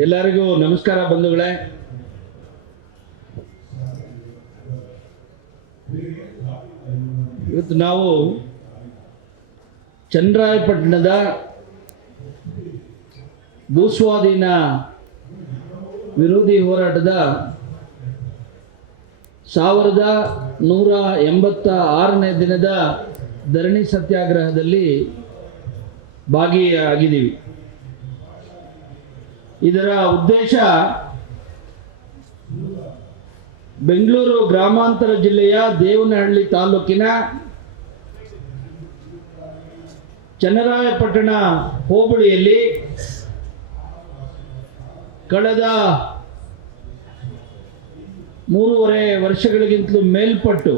ಎಲ್ಲರಿಗೂ ನಮಸ್ಕಾರ ಬಂಧುಗಳೇ. ಇವತ್ತು ನಾವು ಚನ್ನರಾಯಪಟ್ಟಣದ ಭೂಸ್ವಾಧೀನ ವಿರೋಧಿ ಹೋರಾಟದ 1186ನೇ ದಿನದ ಧರಣಿ ಸತ್ಯಾಗ್ರಹದಲ್ಲಿ ಭಾಗಿಯಾಗಿದ್ದೀವಿ. ಇದರ ಉದ್ದೇಶ ಬೆಂಗಳೂರು ಗ್ರಾಮಾಂತರ ಜಿಲ್ಲೆಯ ದೇವನಹಳ್ಳಿ ತಾಲೂಕಿನ ಚನ್ನರಾಯಪಟ್ಟಣ ಹೋಬಳಿಯಲ್ಲಿ ಕಳೆದ 3.5 ವರ್ಷಗಳಿಗಿಂತಲೂ ಮೇಲ್ಪಟ್ಟು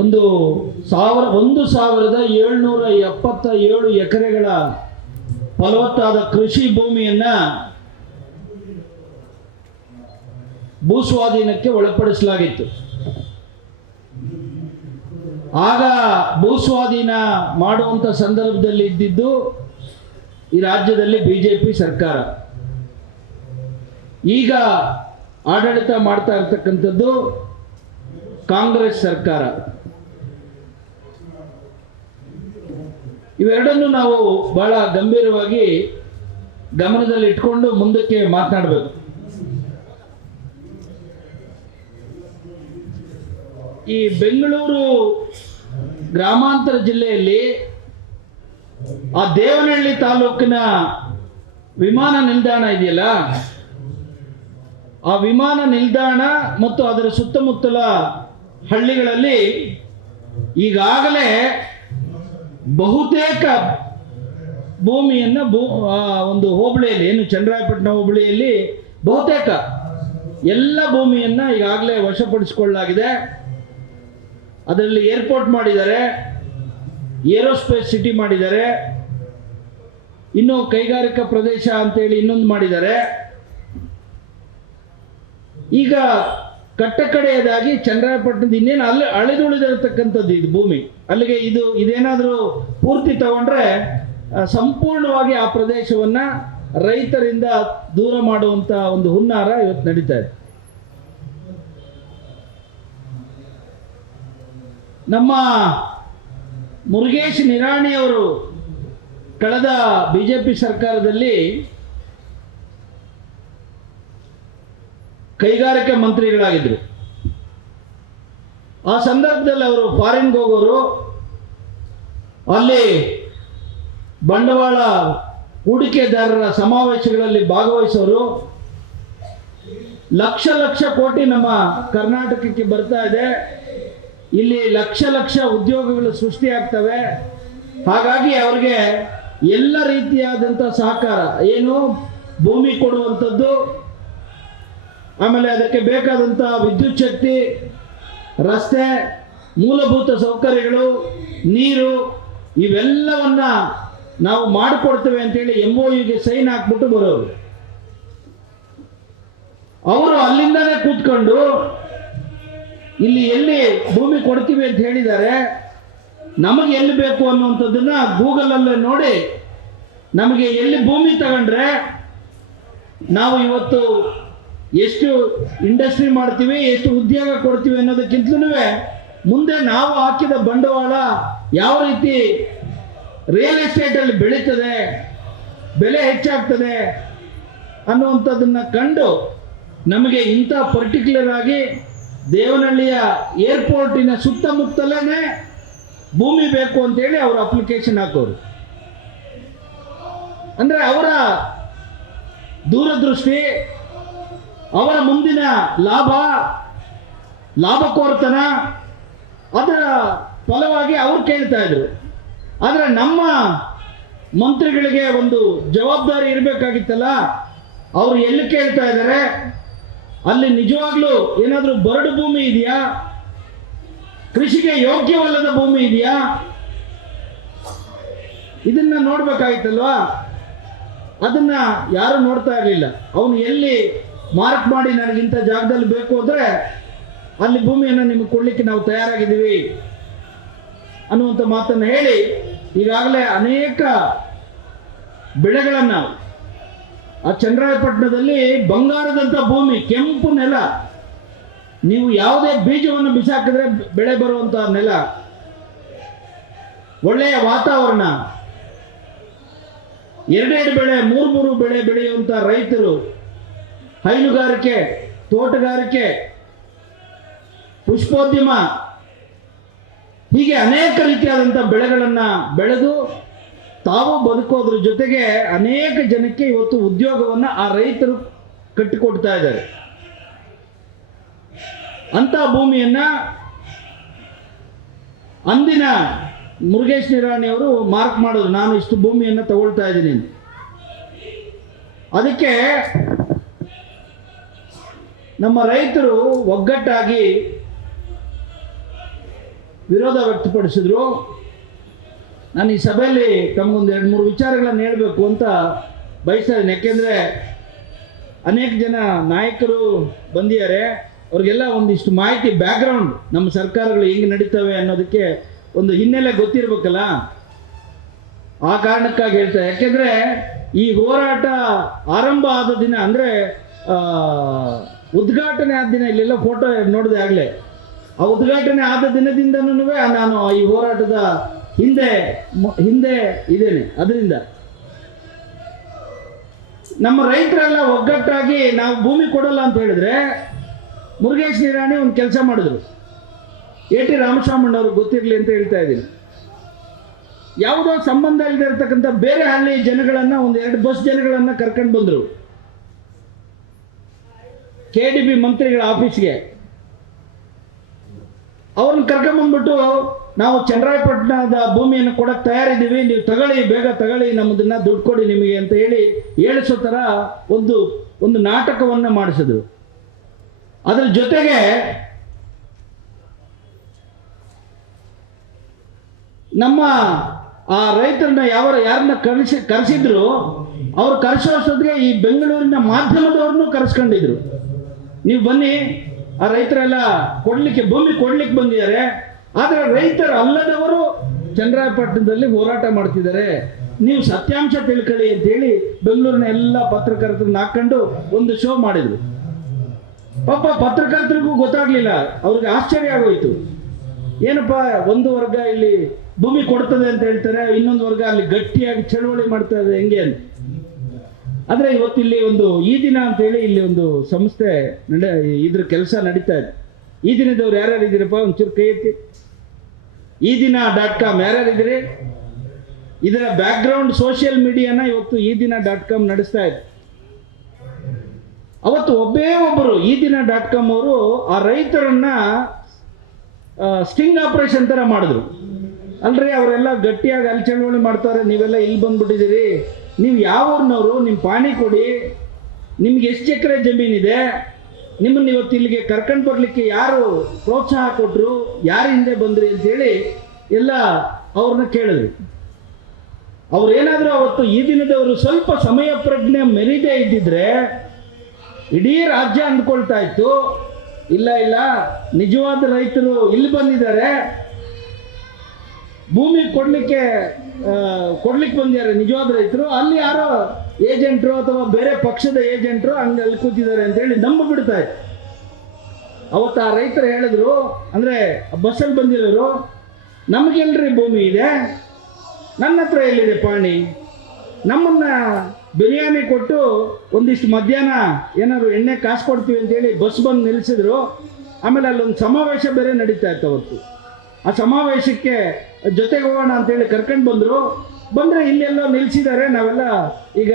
1777 ಎಕರೆಗಳ ಫಲವತ್ತಾದ ಕೃಷಿ ಭೂಮಿಯನ್ನ ಭೂಸ್ವಾಧೀನಕ್ಕೆ ಒಳಪಡಿಸಲಾಗಿತ್ತು. ಆಗ ಭೂಸ್ವಾಧೀನ ಮಾಡುವಂಥ ಸಂದರ್ಭದಲ್ಲಿ ಇದ್ದಿದ್ದು ಈ ರಾಜ್ಯದಲ್ಲಿ ಬಿಜೆಪಿ ಸರ್ಕಾರ. ಈಗ ಆಡಳಿತ ಮಾಡ್ತಾ ಇರ್ತಕ್ಕಂಥದ್ದು ಕಾಂಗ್ರೆಸ್ ಸರ್ಕಾರ. ಇವೆರಡನ್ನು ನಾವು ಬಹಳ ಗಂಭೀರವಾಗಿ ಗಮನದಲ್ಲಿ ಇಟ್ಕೊಂಡು ಮುಂದಕ್ಕೆ ಮಾತನಾಡಬೇಕು. ಈ ಬೆಂಗಳೂರು ಗ್ರಾಮಾಂತರ ಜಿಲ್ಲೆಯಲ್ಲಿ ಆ ದೇವನಹಳ್ಳಿ ತಾಲೂಕಿನ ವಿಮಾನ ನಿಲ್ದಾಣ ಇದೆಯಲ್ಲ, ಆ ವಿಮಾನ ನಿಲ್ದಾಣ ಮತ್ತು ಅದರ ಸುತ್ತಮುತ್ತಲ ಹಳ್ಳಿಗಳಲ್ಲಿ ಈಗಾಗಲೇ ಬಹುತೇಕ ಭೂಮಿಯನ್ನು ಒಂದು ಹೋಬಳಿಯಲ್ಲಿ, ಏನು ಚನ್ನರಾಯಪಟ್ಟಣ ಹೋಬಳಿಯಲ್ಲಿ ಬಹುತೇಕ ಎಲ್ಲ ಭೂಮಿಯನ್ನು ಈಗಾಗಲೇ ವಶಪಡಿಸಿಕೊಳ್ಳಲಾಗಿದೆ. ಅದರಲ್ಲಿ ಏರ್ಪೋರ್ಟ್ ಮಾಡಿದ್ದಾರೆ, ಏರೋಸ್ಪೇಸ್ ಸಿಟಿ ಮಾಡಿದ್ದಾರೆ, ಇನ್ನು ಕೈಗಾರಿಕಾ ಪ್ರದೇಶ ಅಂತೇಳಿ ಇನ್ನೊಂದು ಮಾಡಿದ್ದಾರೆ. ಈಗ ಕಟ್ಟಕಡೆಯದಾಗಿ ಚನ್ನರಾಯಪಟ್ಟಣದ ಇನ್ನೇನು ಅಲ್ಲಿ ಅಳೆದುಳಿದಿರತಕ್ಕಂಥದ್ದು ಇದು ಭೂಮಿ, ಅಲ್ಲಿಗೆ ಇದೇನಾದರೂ ಪೂರ್ತಿ ತಗೊಂಡ್ರೆ ಸಂಪೂರ್ಣವಾಗಿ ಆ ಪ್ರದೇಶವನ್ನು ರೈತರಿಂದ ದೂರ ಮಾಡುವಂಥ ಒಂದು ಹುನ್ನಾರ ಇವತ್ತು ನಡೀತಾ ಇದೆ. ನಮ್ಮ ಮುರುಗೇಶ್ ನಿರಾಣಿಯವರು ಕಳೆದ ಬಿಜೆಪಿ ಸರ್ಕಾರದಲ್ಲಿ ಕೈಗಾರಿಕಾ ಮಂತ್ರಿಗಳಾಗಿದ್ದರು. ಆ ಸಂದರ್ಭದಲ್ಲಿ ಅವರು ಫಾರಿನ್ಗೆ ಹೋಗೋರು, ಅಲ್ಲಿ ಬಂಡವಾಳ ಹೂಡಿಕೆದಾರರ ಸಮಾವೇಶಗಳಲ್ಲಿ ಭಾಗವಹಿಸೋರು. ಲಕ್ಷ ಕೋಟಿ ನಮ್ಮ ಕರ್ನಾಟಕಕ್ಕೆ ಬರ್ತಾ ಇದೆ, ಇಲ್ಲಿ ಲಕ್ಷ ಉದ್ಯೋಗಗಳು ಸೃಷ್ಟಿಯಾಗ್ತವೆ. ಹಾಗಾಗಿ ಅವ್ರಿಗೆ ಎಲ್ಲ ರೀತಿಯಾದಂಥ ಸಹಕಾರ, ಏನು ಭೂಮಿ ಕೊಡುವಂಥದ್ದು, ಆಮೇಲೆ ಅದಕ್ಕೆ ಬೇಕಾದಂಥ ವಿದ್ಯುತ್ ಶಕ್ತಿ, ರಸ್ತೆ, ಮೂಲಭೂತ ಸೌಕರ್ಯಗಳು, ನೀರು, ಇವೆಲ್ಲವನ್ನ ನಾವು ಮಾಡಿಕೊಡ್ತೇವೆ ಅಂತೇಳಿ MOUಗೆ ಸೈನ್ ಹಾಕ್ಬಿಟ್ಟು ಬರೋರು. ಅವರು ಅಲ್ಲಿಂದಲೇ ಕೂತ್ಕೊಂಡು ಇಲ್ಲಿ ಎಲ್ಲಿ ಭೂಮಿ ಕೊಡ್ತೀವಿ ಅಂತ ಹೇಳಿದ್ದಾರೆ, ನಮಗೆ ಎಲ್ಲಿ ಬೇಕು ಅನ್ನುವಂಥದ್ದನ್ನ ಗೂಗಲಲ್ಲೇ ನೋಡಿ ನಮಗೆ ಎಲ್ಲಿ ಭೂಮಿ ತಗೊಂಡ್ರೆ ನಾವು ಇವತ್ತು ಎಷ್ಟು ಇಂಡಸ್ಟ್ರಿ ಮಾಡ್ತೀವಿ, ಎಷ್ಟು ಉದ್ಯೋಗ ಕೊಡ್ತೀವಿ ಅನ್ನೋದಕ್ಕಿಂತಲೂ ಮುಂದೆ ನಾವು ಹಾಕಿದ ಬಂಡವಾಳ ಯಾವ ರೀತಿ ರಿಯಲ್ ಎಸ್ಟೇಟಲ್ಲಿ ಬೆಳೀತದೆ, ಬೆಲೆ ಹೆಚ್ಚಾಗ್ತದೆ ಅನ್ನುವಂಥದ್ದನ್ನು ಕಂಡು ನಮಗೆ ಇಂಥ ಪರ್ಟಿಕ್ಯುಲರ್ ಆಗಿ ದೇವನಹಳ್ಳಿಯ ಏರ್ಪೋರ್ಟಿನ ಸುತ್ತಮುತ್ತಲೇ ಭೂಮಿ ಬೇಕು ಅಂತೇಳಿ ಅವರು ಅಪ್ಲಿಕೇಶನ್ ಹಾಕೋರು. ಅಂದರೆ ಅವರ ದೂರದೃಷ್ಟಿ, ಅವರ ಮುಂದಿನ ಲಾಭಕೋರ್ತನ, ಅದರ ಫಲವಾಗಿ ಅವರು ಕೇಳ್ತಾ ಇದ್ರು. ಆದರೆ ನಮ್ಮ ಮಂತ್ರಿಗಳಿಗೆ ಒಂದು ಜವಾಬ್ದಾರಿ ಇರಬೇಕಾಗಿತ್ತಲ್ಲ, ಅವರು ಎಲ್ಲಿ ಕೇಳ್ತಾ ಇದ್ದಾರೆ, ಅಲ್ಲಿ ನಿಜವಾಗ್ಲೂ ಏನಾದರೂ ಬರಡು ಭೂಮಿ ಇದೆಯಾ, ಕೃಷಿಗೆ ಯೋಗ್ಯವಲ್ಲದ ಭೂಮಿ ಇದೆಯಾ, ಇದನ್ನ ನೋಡ್ಬೇಕಾಗಿತ್ತಲ್ವಾ. ಅದನ್ನ ಯಾರು ನೋಡ್ತಾ ಇರಲಿಲ್ಲ. ಅವನು ಎಲ್ಲಿ ಮಾರ್ಕ್ ಮಾಡಿ ನನಗಿಂತ ಜಾಗದಲ್ಲಿ ಬೇಕು ಅಂದರೆ ಅಲ್ಲಿ ಭೂಮಿಯನ್ನು ನಿಮಗೆ ಕೊಡಲಿಕ್ಕೆ ನಾವು ತಯಾರಾಗಿದ್ದೀವಿ ಅನ್ನುವಂಥ ಮಾತನ್ನು ಹೇಳಿ ಈಗಾಗಲೇ ಅನೇಕ ಬೆಳೆಗಳನ್ನು, ಆ ಚನ್ನರಾಯಪಟ್ಟಣದಲ್ಲಿ ಬಂಗಾರದಂಥ ಭೂಮಿ, ಕೆಂಪು ನೆಲ, ನೀವು ಯಾವುದೇ ಬೀಜವನ್ನು ಬಿಸಾಕಿದ್ರೆ ಬೆಳೆ ಬರುವಂಥ ನೆಲ, ಒಳ್ಳೆಯ ವಾತಾವರಣ, ಎರಡೆರಡು ಬೆಳೆ, ಮೂರು ಬೆಳೆ ಬೆಳೆಯುವಂಥ ರೈತರು, ಹೈನುಗಾರಿಕೆ, ತೋಟಗಾರಿಕೆ, ಪುಷ್ಪೋದ್ಯಮ, ಹೀಗೆ ಅನೇಕ ರೀತಿಯಾದಂಥ ಬೆಳೆಗಳನ್ನು ಬೆಳೆದು ತಾವು ಬದುಕೋದ್ರ ಜೊತೆಗೆ ಅನೇಕ ಜನಕ್ಕೆ ಇವತ್ತು ಉದ್ಯೋಗವನ್ನು ಆ ರೈತರು ಕಟ್ಟಿಕೊಡ್ತಾ ಇದ್ದಾರೆ. ಅಂಥ ಭೂಮಿಯನ್ನ ಅಂದಿನ ಮುರುಗೇಶ್ ನಿರಾಣಿ ಅವರು ಮಾರ್ಕ್ ಮಾಡೋದು, ನಾನು ಇಷ್ಟು ಭೂಮಿಯನ್ನು ತಗೊಳ್ತಾ ಇದ್ದೀನಿ. ಅದಕ್ಕೆ ನಮ್ಮ ರೈತರು ಒಗ್ಗಟ್ಟಾಗಿ ವಿರೋಧ ವ್ಯಕ್ತಪಡಿಸಿದ್ರು. ನಾನು ಈ ಸಭೆಯಲ್ಲಿ ತಮಗೊಂದು 2-3 ವಿಚಾರಗಳನ್ನು ಹೇಳಬೇಕು ಅಂತ ಬಯಸ್ತಾ ಇದ್ದೀನಿ. ಯಾಕೆಂದರೆ ಅನೇಕ ಜನ ನಾಯಕರು ಬಂದಿದ್ದಾರೆ, ಅವ್ರಿಗೆಲ್ಲ ಒಂದಿಷ್ಟು ಮಾಹಿತಿ, ಬ್ಯಾಕ್ಗ್ರೌಂಡ್, ನಮ್ಮ ಸರ್ಕಾರಗಳು ಹೆಂಗೆ ನಡೀತವೆ ಅನ್ನೋದಕ್ಕೆ ಒಂದು ಹಿನ್ನೆಲೆ ಗೊತ್ತಿರಬೇಕಲ್ಲ. ಆ ಕಾರಣಕ್ಕಾಗಿ ಹೇಳ್ತಾರೆ. ಯಾಕೆಂದರೆ ಈ ಹೋರಾಟ ಆರಂಭ ಆದ ದಿನ, ಅಂದರೆ ಉದ್ಘಾಟನೆ ಆದ ದಿನ, ಇಲ್ಲೆಲ್ಲ ಫೋಟೋ ನೋಡಿದೆ ಆಗಲೇ, ಆ ಉದ್ಘಾಟನೆ ಆದ ದಿನದಿಂದನೂ ನಾನು ಈ ಹೋರಾಟದ ಹಿಂದೆ ಇದ್ದೇನೆ. ಅದರಿಂದ ನಮ್ಮ ರೈತರೆಲ್ಲ ಒಗ್ಗಟ್ಟಾಗಿ ನಾವು ಭೂಮಿ ಕೊಡಲ್ಲ ಅಂತ ಹೇಳಿದ್ರೆ, ಮುರುಗೇಶ್ ನಿರಾಣಿ ಒಂದು ಕೆಲಸ ಮಾಡಿದ್ರು. AT ರಾಮಸ್ವಾಮಣ್ಣ ಅವ್ರಿಗೆ ಗೊತ್ತಿರಲಿ ಅಂತ ಹೇಳ್ತಾ ಇದ್ದೀನಿ. ಯಾವುದೋ ಸಂಬಂಧ ಇಲ್ಲದೆ ಇರತಕ್ಕಂಥ ಬೇರೆ ಹಳ್ಳಿ ಜನಗಳನ್ನು, 1-2 ಬಸ್ ಜನಗಳನ್ನು ಕರ್ಕೊಂಡು ಬಂದರು KDB ಮಂತ್ರಿಗಳ ಆಫೀಸ್ಗೆ. ಅವ್ರನ್ನ ಕರ್ಕೊಂಡ್ಬಂದ್ಬಿಟ್ಟು, ನಾವು ಚನ್ನರಾಯಪಟ್ಟಣದ ಭೂಮಿಯನ್ನು ಕೊಡಕ್ಕೆ ತಯಾರಿದ್ದೀವಿ, ನೀವು ತಗೊಳ್ಳಿ, ಬೇಗ ತಗೊಳ್ಳಿ, ನಮ್ಮದನ್ನ ದುಡ್ಡು ಕೊಡಿ ನಿಮಗೆ ಅಂತ ಹೇಳಿಸೋ ಥರ ಒಂದು ನಾಟಕವನ್ನು ಮಾಡಿಸಿದ್ರು. ಅದರ ಜೊತೆಗೆ ನಮ್ಮ ಆ ರೈತರನ್ನ ಯಾರನ್ನ ಕರೆಸಿದ್ರು, ಅವ್ರು ಕರೆಸೋಷ್ಟೊತ್ತಿಗೆ ಈ ಬೆಂಗಳೂರಿನ ಮಾಧ್ಯಮದವ್ರನ್ನೂ ಕರೆಸ್ಕೊಂಡಿದ್ರು. ನೀವು ಬನ್ನಿ, ಆ ರೈತರೆಲ್ಲ ಭೂಮಿ ಕೊಡ್ಲಿಕ್ಕೆ ಬಂದಿದ್ದಾರೆ, ಆದರೆ ರೈತರು ಅಲ್ಲದವರು ಚನ್ನರಾಯಪಟ್ಟಣದಲ್ಲಿ ಹೋರಾಟ ಮಾಡ್ತಿದ್ದಾರೆ, ನೀವು ಸತ್ಯಾಂಶ ತಿಳ್ಕೊಳ್ಳಿ ಅಂತೇಳಿ ಬೆಂಗಳೂರಿನ ಎಲ್ಲ ಪತ್ರಕರ್ತರನ್ನ ಹಾಕೊಂಡು ಒಂದು ಶೋ ಮಾಡಿದ್ರು. ಪಾಪ ಪತ್ರಕರ್ತರಿಗೂ ಗೊತ್ತಾಗ್ಲಿಲ್ಲ, ಅವ್ರಿಗೆ ಆಶ್ಚರ್ಯ ಆಗೋಯ್ತು. ಏನಪ್ಪ, ಒಂದು ವರ್ಗ ಇಲ್ಲಿ ಭೂಮಿ ಕೊಡ್ತದೆ ಅಂತ ಹೇಳ್ತಾರೆ, ಇನ್ನೊಂದು ವರ್ಗ ಅಲ್ಲಿ ಗಟ್ಟಿಯಾಗಿ ಚಳವಳಿ ಮಾಡ್ತಾ ಇದೆ, ಹೆಂಗೆ ಅಂತ. ಆದರೆ ಇವತ್ತಿಲ್ಲಿ ಈ ದಿನ ಅಂತೇಳಿ ಇಲ್ಲಿ ಒಂದು ಸಂಸ್ಥೆ ಇದ್ರ ಕೆಲಸ ನಡೀತಾ ಇದೆ. ಈ ದಿನದವ್ರು ಯಾರ್ಯಾರು ಇದ್ದೀರಪ್ಪ, ಒಂಚೂರು ಕೈ ಎತ್ತಿ. EDina.com ಯಾರ್ಯಾರಿದ್ದೀರಿ? ಇದರ ಬ್ಯಾಕ್ಗ್ರೌಂಡ್ ಸೋಷಿಯಲ್ ಮೀಡಿಯಾನ ಇವತ್ತು EDina.com ನಡೆಸ್ತಾ ಇದೆ. ಅವತ್ತು ಒಬ್ಬರು EDina.com ಅವರು ಆ ರೈತರನ್ನ ಸ್ಟಿಂಗ್ ಆಪರೇಷನ್ ಥರ ಮಾಡಿದ್ರು. ಅಲ್ರಿ, ಅವರೆಲ್ಲ ಗಟ್ಟಿಯಾಗಿ ಅಲ್ಲಿ ಚಳವಳಿ ಮಾಡ್ತಾರೆ, ನೀವೆಲ್ಲ ಇಲ್ಲಿ ಬಂದ್ಬಿಟ್ಟಿದ್ದೀರಿ, ನೀವು ಯಾವ ಊರಿನವರು, ನಿಮ್ಮ ಪಾಣಿ ಕೊಡಿ, ನಿಮ್ಗೆ ಎಷ್ಟು ಎಕರೆ ಜಮೀನಿದೆ, ನಿಮ್ಮನ್ನು ಇವತ್ತು ಇಲ್ಲಿಗೆ ಕರ್ಕೊಂಡು ಬರಲಿಕ್ಕೆ ಯಾರು ಪ್ರೋತ್ಸಾಹ ಕೊಟ್ಟರು, ಯಾರು ಹಿಂದೆ ಬಂದ್ರಿ ಅಂತೇಳಿ ಎಲ್ಲ ಅವ್ರನ್ನ ಕೇಳಿದ್ರು. ಅವ್ರೇನಾದರೂ ಅವತ್ತು ಈ ದಿನದವರು ಸ್ವಲ್ಪ ಸಮಯ ಪ್ರಜ್ಞೆ ಮೆರೀದೇ ಇದ್ದಿದ್ರೆ ಇಡೀ ರಾಜ್ಯ ಅಂದ್ಕೊಳ್ತಾ ಇತ್ತು, ಇಲ್ಲ ನಿಜವಾದ ರೈತರು ಇಲ್ಲಿ ಬಂದಿದ್ದಾರೆ, ಭೂಮಿ ಕೊಡ್ಲಿಕ್ಕೆ ಬಂದಿದ್ದಾರೆ ನಿಜವಾದ ರೈತರು, ಅಲ್ಲಿ ಯಾರೋ ಏಜೆಂಟ್ರು ಅಥವಾ ಬೇರೆ ಪಕ್ಷದ ಏಜೆಂಟ್ರು ಅಲ್ಲಿ ಕೂತಿದ್ದಾರೆ ಅಂತೇಳಿ ನಂಬಿಬಿಡ್ತಾ ಇತ್ತು. ಅವತ್ತು ಆ ರೈತರು ಹೇಳಿದ್ರು, ಅಂದರೆ ಬಸ್ಸಲ್ಲಿ ಬಂದಿರೋರು, ನಮಗೆಲ್ರಿ ಭೂಮಿ ಇದೆ, ನನ್ನ ಹತ್ರ ಎಲ್ಲಿದೆ ಪಾಣಿ, ನಮ್ಮನ್ನ ಬಿರಿಯಾನಿ ಕೊಟ್ಟು ಒಂದಿಷ್ಟು ಮಧ್ಯಾಹ್ನ ಏನಾದ್ರು ಎಣ್ಣೆ ಕಾಸು ಕೊಡ್ತೀವಿ ಅಂತೇಳಿ ಬಸ್ ಬಂದು ನಿಲ್ಲಿಸಿದ್ರು. ಆಮೇಲೆ ಅಲ್ಲೊಂದು ಸಮಾವೇಶ ಬೇರೆ ನಡೀತಾ ಇತ್ತು ಅವತ್ತು. ಆ ಸಮಾವೇಶಕ್ಕೆ ಜೊತೆಗೆ ಹೋಗೋಣ ಅಂತೇಳಿ ಕರ್ಕೊಂಡು ಬಂದರೆ ಇಲ್ಲೆಲ್ಲೋ ನಿಲ್ಲಿಸಿದ್ದಾರೆ, ನಾವೆಲ್ಲ ಈಗ